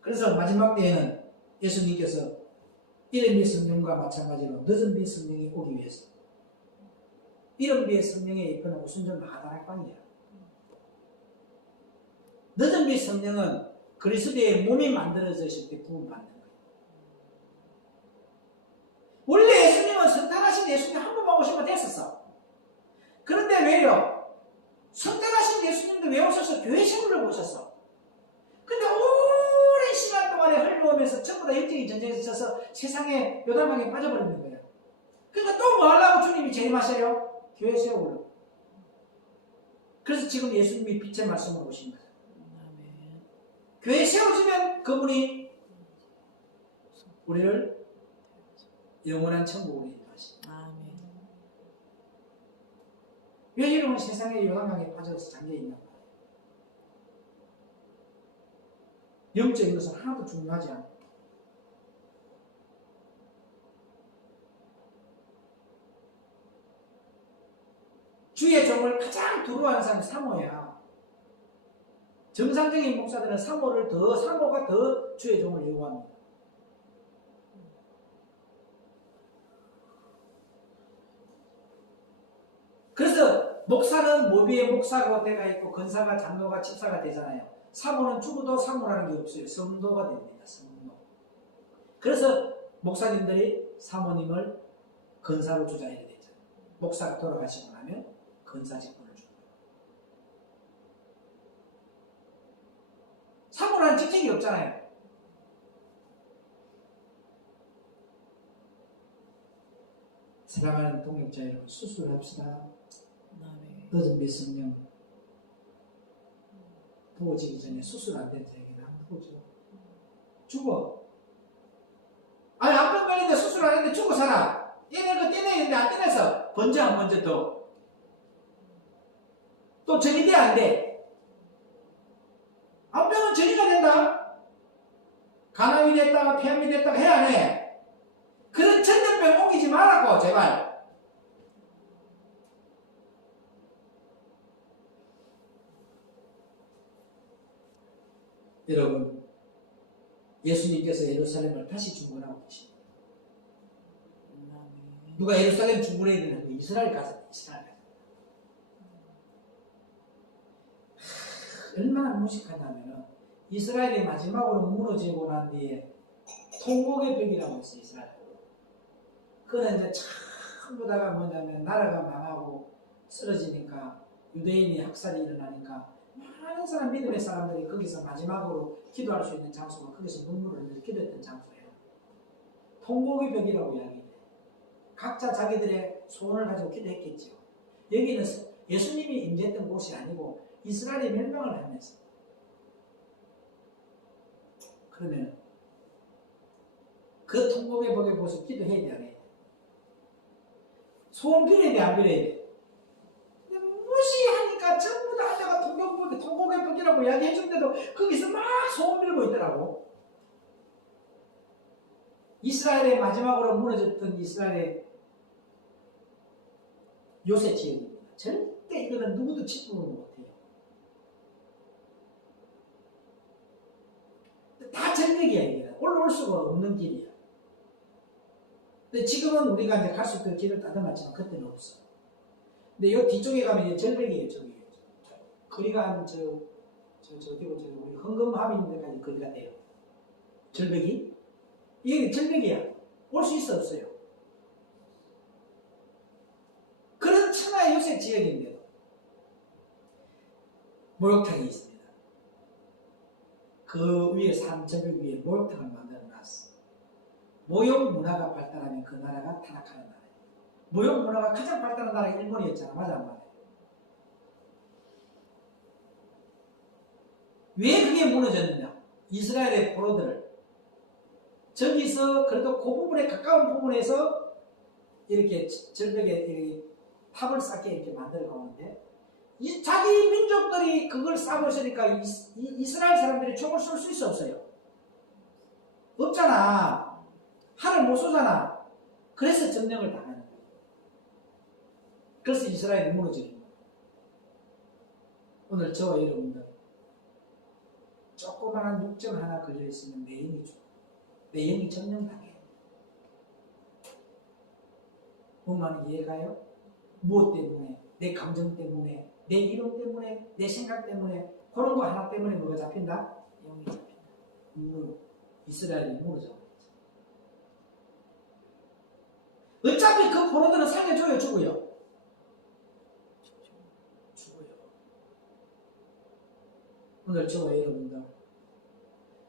그래서 마지막 때에는 예수님께서 이른비의 성령과 마찬가지로 늦은 비의 성령이 오기 위해서 이른비의 성령의 예표는 우선전 마다락방이야. 늦은 비의 성령은 그리스도의 몸이 만들어졌을 때 부음받는 거예요. 원래 예수님은 성탄하신 예수님 한 번만 오시면 됐었어. 그런데 왜요? 성탄하신 예수님도 왜 오셔서 교회 생물을 오셨어. 근데 오랜 시간 동안에 흘러오면서 전부 다 영적인 전쟁에서 져서 세상에 요단강에 빠져버리는 거예요. 그러니까 또 뭐 하려고 주님이 재림하셔요? 교회 세우려고. 그래서 지금 예수님이 빛의 말씀으로 오신 거예요. 교회 세워지면 그분이 우리를 영원한 천국으로 인도하십니다. 아멘. 왜 이런 세상에 요단강에 빠져서 잠겨있나 봐요. 영적인 것은 하나도 중요하지 않고 주의 종을 가장 두려워하는 사람이 사모야. 정상적인 목사들은 사모가 더 주의 종을 요구합니다. 그래서 목사는 모비의 목사가 돼가 있고 건사가 장로가 집사가 되잖아요. 사모는 죽어도 사모라는 게 없어요. 성도가 됩니다. 성도. 그래서 목사님들이 사모님을 건사로 주자해야 되죠. 목사가 돌아가시고 나면 건사 직분을 줍니다. 사모라는 직책이 없잖아요. 사랑하는 동역자 여러분, 수술합시다. 아멘. 늦은 미성령 부어지기 전에 수술 안 된 자에게는 한번 보죠. 죽어. 아니 암병 걸리는데 수술 안 했는데 죽어 살아. 떼내고 떼내는데 안 떼내서 번져 안 번져 또 전이돼 안 돼. 암병은 전이가 된다. 간암이 됐다가 폐암이 됐다가 해 안 해. 그런 천년병 옮기지 말라고 제발. 여러분, 예수님께서 예루살렘을 다시 중건하고 계십니다. 누가 예루살렘 중건해야 되는 거 이스라엘 가서 이스라엘 가서. 얼마나 무식하냐면은 이스라엘이 마지막으로 무너지고 난 뒤에 통곡의 벽이라고 했어요. 이스라엘. 그건 이제 전부 다가 뭐냐면 나라가 망하고 쓰러지니까 유대인이 학살이 일어나니까 많은 사람 믿음의 사람들이 거기서 마지막으로 기도할 수 있는 장소가 거기서 눈물을 흘려 기도했던 장소예요. 통곡의 벽이라고 이야기해요. 각자 자기들의 소원을 가지고 기도했겠죠. 여기는 예수님이 임재했던 곳이 아니고 이스라엘이 멸망을 하면서. 그러면 그 통곡의 벽에 보서 기도해야 돼, 안 해야 돼? 소원 빌어야 돼, 안 빌어야 돼? 무시하니까 전부 다 내가 통곡의 벽이라고 이야기해준데도 거기서 막 소원 빌고 있더라고. 이스라엘의 마지막으로 무너졌던 이스라엘의 요새 지역입니다. 절대 이거는 누구도 짚부를 못해요. 다 절벽이야, 이게. 올라올 수가 없는 길이야. 근데 지금은 우리가 이제 갈 수 있도록 길을 따듬었지만 그때는 없어. 근데 요 뒤쪽에 가면 이제 절벽이에요, 저기. 거리가 한 어디고 우리 흥금함 있는 데까지 거리가 돼요. 절벽이? 이게 절벽이야. 올 수 있어, 없어요? 그런 천하의 요새 지역인데도 목욕탕이 있습니다. 그 위에 절벽 위에 목욕탕을 만들어 놨어. 모욕 문화가 발달하면 그 나라가 타락하는 나라예요. 모욕 문화가 가장 발달한 나라가 일본이었잖아. 맞아, 안 맞아? 왜 그게 무너졌느냐? 이스라엘의 포로들을 저기서 그래도 그 부분에 가까운 부분에서 이렇게 절벽에 이렇게 탑을 쌓게 이렇게 만들어 가는데 자기 민족들이 그걸 쌓으시니까 이스라엘 사람들이 총을 쏠 수 있어, 없어요? 없잖아. 활을 못 쏘잖아. 그래서 점령을 당하는 거예요. 그래서 이스라엘이 무너지는 거예요. 오늘 저와 여러분들 조그마한 육점 하나 걸려있으면 내 영이 죽어. 내 영이 점령당해. 뭔 말인지 이해가요? 무엇 때문에? 내 감정 때문에, 내 이름 때문에, 내 생각 때문에, 그런 거 하나 때문에 뭐가 잡힌다? 영이 잡힌다. 이스라엘이 무너져. 어차피 그 포로들은 살려줘요, 죽어요? 죽어요. 오늘 저와 여러분들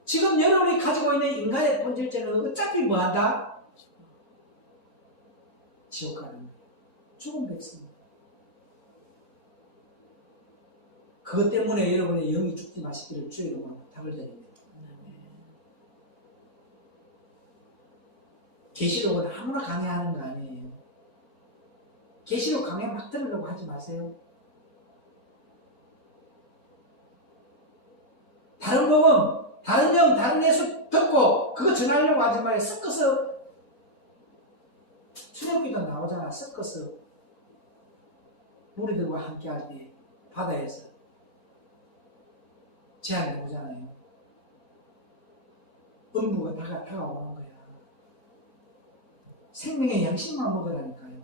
지금 여러분이 가지고 있는 인간의 본질죄는 어차피 뭐한다? 지옥 가는 거예요. 죽은 백성입니다. 그것 때문에 여러분의 영이 죽지 마시기를 주의 이름으로 부탁을 드립니다. 계시록은 아무나 강의하는 거 아니에요. 계시록 강의 막 들으려고 하지 마세요. 다른 복음, 다른 영, 다른 예수 듣고 그거 전하려고 하지 말아요. 섞어서 출애굽기도 나오잖아. 섞어서 무리들과 함께 할 때 바다에서 제한이 오잖아요. 음부가 다가오는 거야. 생명의 양식만 먹으라니까요.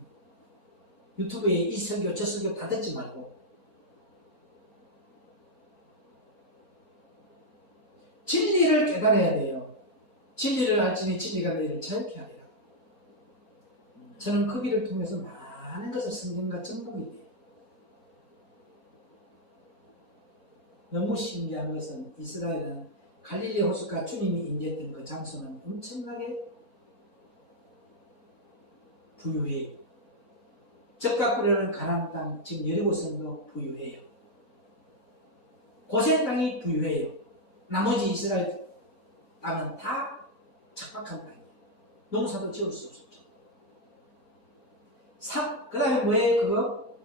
유튜브에 이 설교 저 설교 다 듣지 말고 진리를 깨달아야 돼요. 진리를 알지니 진리가 너희를 자유케 하리라. 저는 그 길을 통해서 많은 것을 성경과 정복이 돼요. 너무 신기한 것은 이스라엘은 갈릴리 호수가 주님이 임재했던 그 장소는 엄청나게 부유해요. 적과 꾸려는 가나안 땅, 지금 여리고성도 부유해요. 고센 땅이 부유해요. 나머지 이스라엘 땅은 다 척박한 땅이에요. 농사도 지을 수 없었죠. 그 다음에 뭐예요? 그거?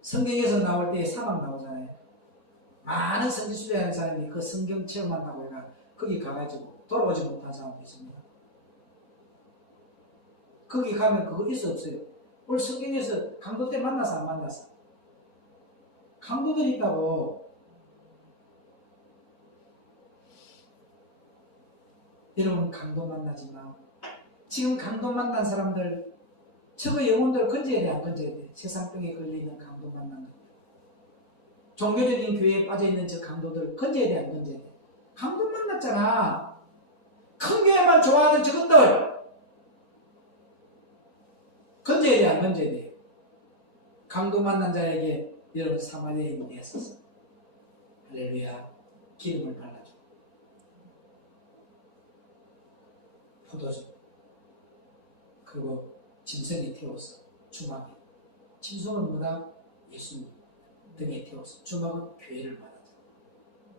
성경에서 나올 때 사막 나오잖아요. 많은 성지순례하는 사람이 그 성경 체험한다고 해가 거기 가가지고 돌아오지 못한 사람도 있습니다. 거기 가면 그거 있어 없어요? 오늘 성경에서 강도 때 만나서 안 만나서? 강도들 있다고. 여러분 강도 만나지 마. 지금 강도 만난 사람들 저거 영혼들 건져야 돼 안 건져야 돼? 세상병에 걸려있는 강도 만난 거. 종교적인 교회에 빠져있는 저 강도들 건져야 돼 안 건져야 돼? 강도 만났잖아. 큰 교회만 좋아하는 저것들 건져야 돼 안 건져야 돼? 강도 만난 자에게 여러분 사마리아인이 되었었어. 할렐루야. 기름을 발라줘. 포도주 그리고 짐승이 태워서 주막에 짐승은 뭐다? 예수님 등에 태워서 주막은 교회를 받았잖아.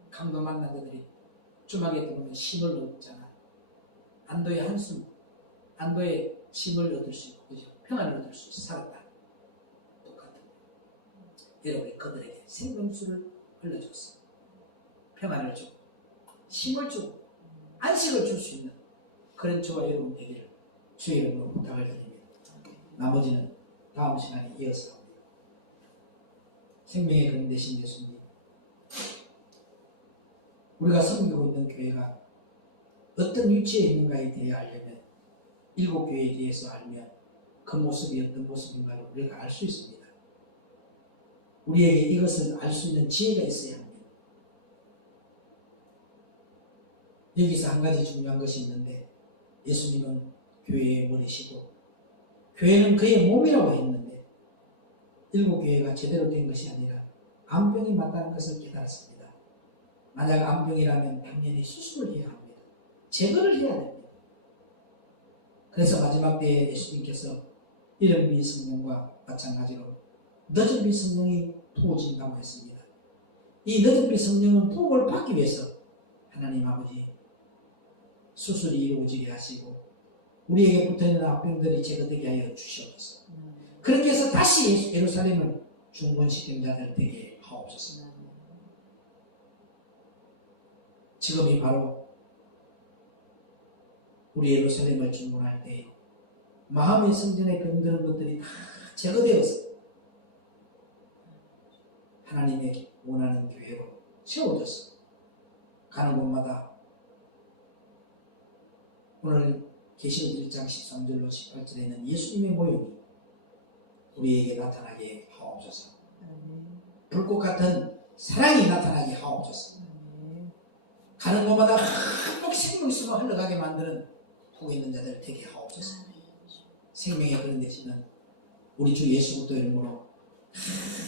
강도 만난 자들이 주막에 들어오면 힘을 얻잖아. 안도의 한숨, 안도의 힘을 얻을 수 있고 그죠? 평안을 얻을 수 있어. 살았다. 똑같은 여러분이 그들에게 생명수를 흘려줬어. 평안을 주고 힘을 주고 안식을 줄 수 있는 그런 저와 여러분 되기를 주의 이름으로 부탁을 드립니다. 나머지는 다음 시간에 이어서 합니다. 생명의 근원 되신 예수님, 우리가 섬기고 있는 교회가 어떤 위치에 있는가에 대해 알려면 일곱 교회에 대해서 알면 그 모습이 어떤 모습인가를 우리가 알 수 있습니다. 우리에게 이것을 알 수 있는 지혜가 있어야 합니다. 여기서 한 가지 중요한 것이 있는데 예수님은 교회의 머리시고 교회는 그의 몸이라고 했는데 일곱 교회가 제대로 된 것이 아니라 암병이 맞다는 것을 깨달았습니다. 만약 암병이라면 당연히 수술을 해야 합니다. 제거를 해야 됩니다. 그래서 마지막 때에 예수님께서 이른 미성령과 마찬가지로 늦은 미성령이 부어진다고 했습니다. 이 늦은 미성령은 부음을 받기 위해서 하나님 아버지 수술이 이루어지게 하시고 우리에게 붙어있는 악병들이 제거되게 하여 주시옵소서. 그렇게 해서 다시 예루살렘을 중건시킨 자들 되게 하옵소서. 지금이 바로 우리 예루살렘을 중건할 때 마음의 성전에 병드는 것들이 다 제거되어서 하나님의 원하는 교회로 세워졌어. 가는 곳마다 오늘 계시록 1장 13절로 18절에는 예수님의 모형이 우리에게 나타나게 하옵소서. 불꽃 같은 사랑이 나타나게 하옵소서. 가는 곳마다 한복 생명수가 흘러가게 만드는 복이 있는 자들 되게 하옵소서. 생명의 그런 되시는 우리 주 예수 그리스도 이름으로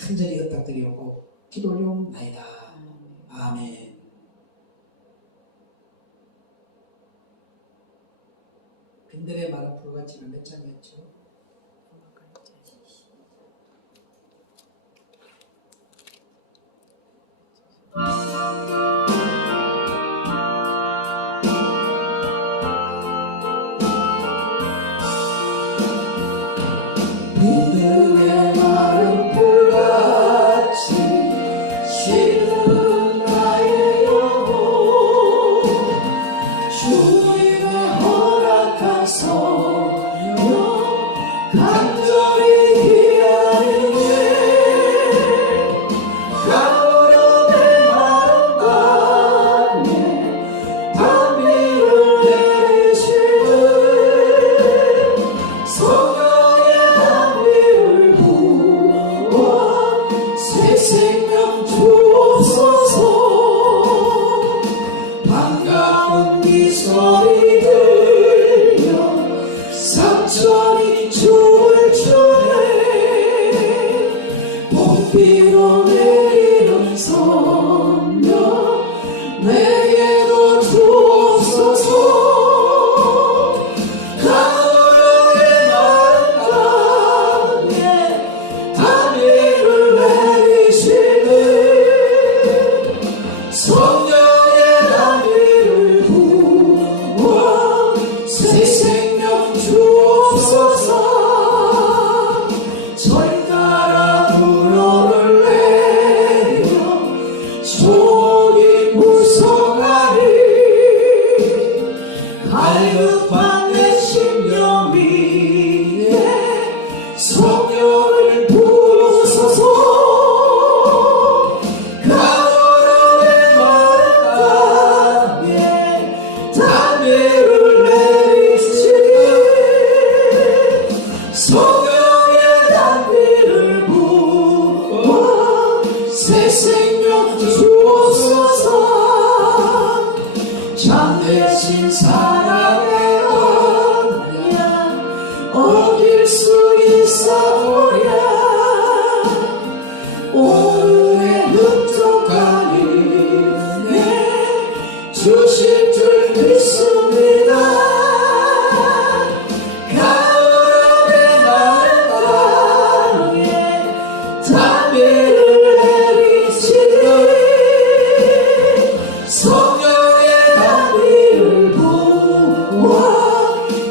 간절히 엇닥드리옵고 기도 올려옵나이다. 아멘. 빈들의 마른 불같이가 몇 장이었죠? 믿음의 마른 불같이 시든 나의 영혼 주님의 허락한 성령 간절히 기다리네 가물어내 마른 땅에 단비를 내리시는 성령의 단비를 부어 새 생명 주옵소서 반가운 이 소리 들려 삼천이 춤을 추네 봄비로 내리는 성령 내게도 주옵소서 가을의 마른 땅에 단비를 내리시네 성령의 단비를 부어 새 생명 주옵소서 절가라 불호를 내려 종이 무성하리 갈급한 내 심령 위에 성령을 부으소서 가을의 마른 땅에 단비를 내리시니 성령의 단비를 부어 새 생명 주옵소서 참되신 사랑의 언약 어길 수 있사오랴 오늘의 흡족한 은혜 주실 줄 믿습니다 가을의 마른 땅에 단비를 내리시니 성령의 단비를 부어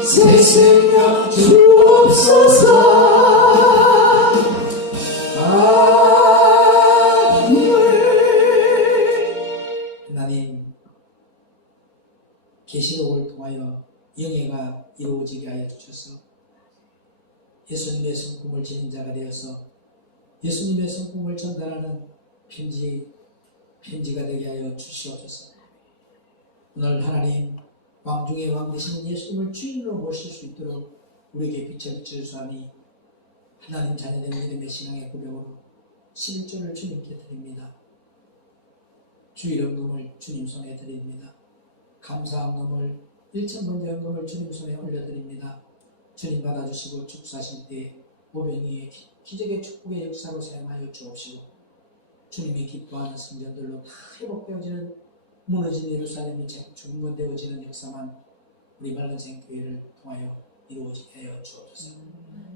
새 생명 주옵소서 아멘 하나님 계시록을 통하여 영예가 이루어지게 하여 주셔서 예수님의 성품을 지닌 자가 되어서 예수님의 성품을 전달하는 편지가 되게 하여 주시옵소서. 오늘 하나님 왕 중의 왕 되시는 예수님을 주인으로 모실 수 있도록 우리에게 빛을 비춰주사니 하나님 자녀된 믿음의 신앙의 고백으로 11조를 주님께 드립니다. 주 이름금을 주님 손에 드립니다. 감사함금을 1,000번째 헌금을 주님 손에 올려드립니다. 주님 받아주시고 축사하실 때에 오병이의 기적의 축복의 역사로 사용하여 주옵시고 주님이 기뻐하는 성전들로 다 회복되어지는 무너진 예루살렘이 중건되어지는 역사만 우리 말른생 교회를 통하여 이루어지게 하여 주옵소서.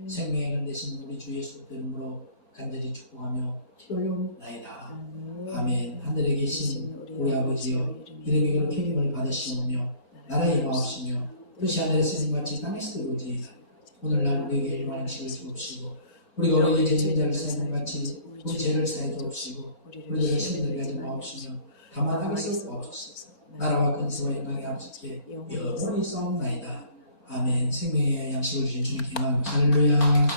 생명의 건 되신 우리 주 예수 이름으로 간절히 축복하며 기도올려옵나이다. 아멘. 하늘에 계신 우리 아버지여 이름이 그렇게 힘을 받으시오며 나라의 마옵시며 뜻이 하늘에서 같이 땅에서 이루어지이다. 오늘날 우리에게 일반한 식을 주옵시고 우리가 우리에게 죄진 자를 사하는 같이 우리 죄를 사해 주옵시고 우리들의 신들이 하지 마옵시며 다만 하겠을 없소서. 나라와 근세와 영광의 아버지께 영원히 싸움나이다. 아멘. 생명의 양식을 주신 주님 기도합니다. 할렐루야.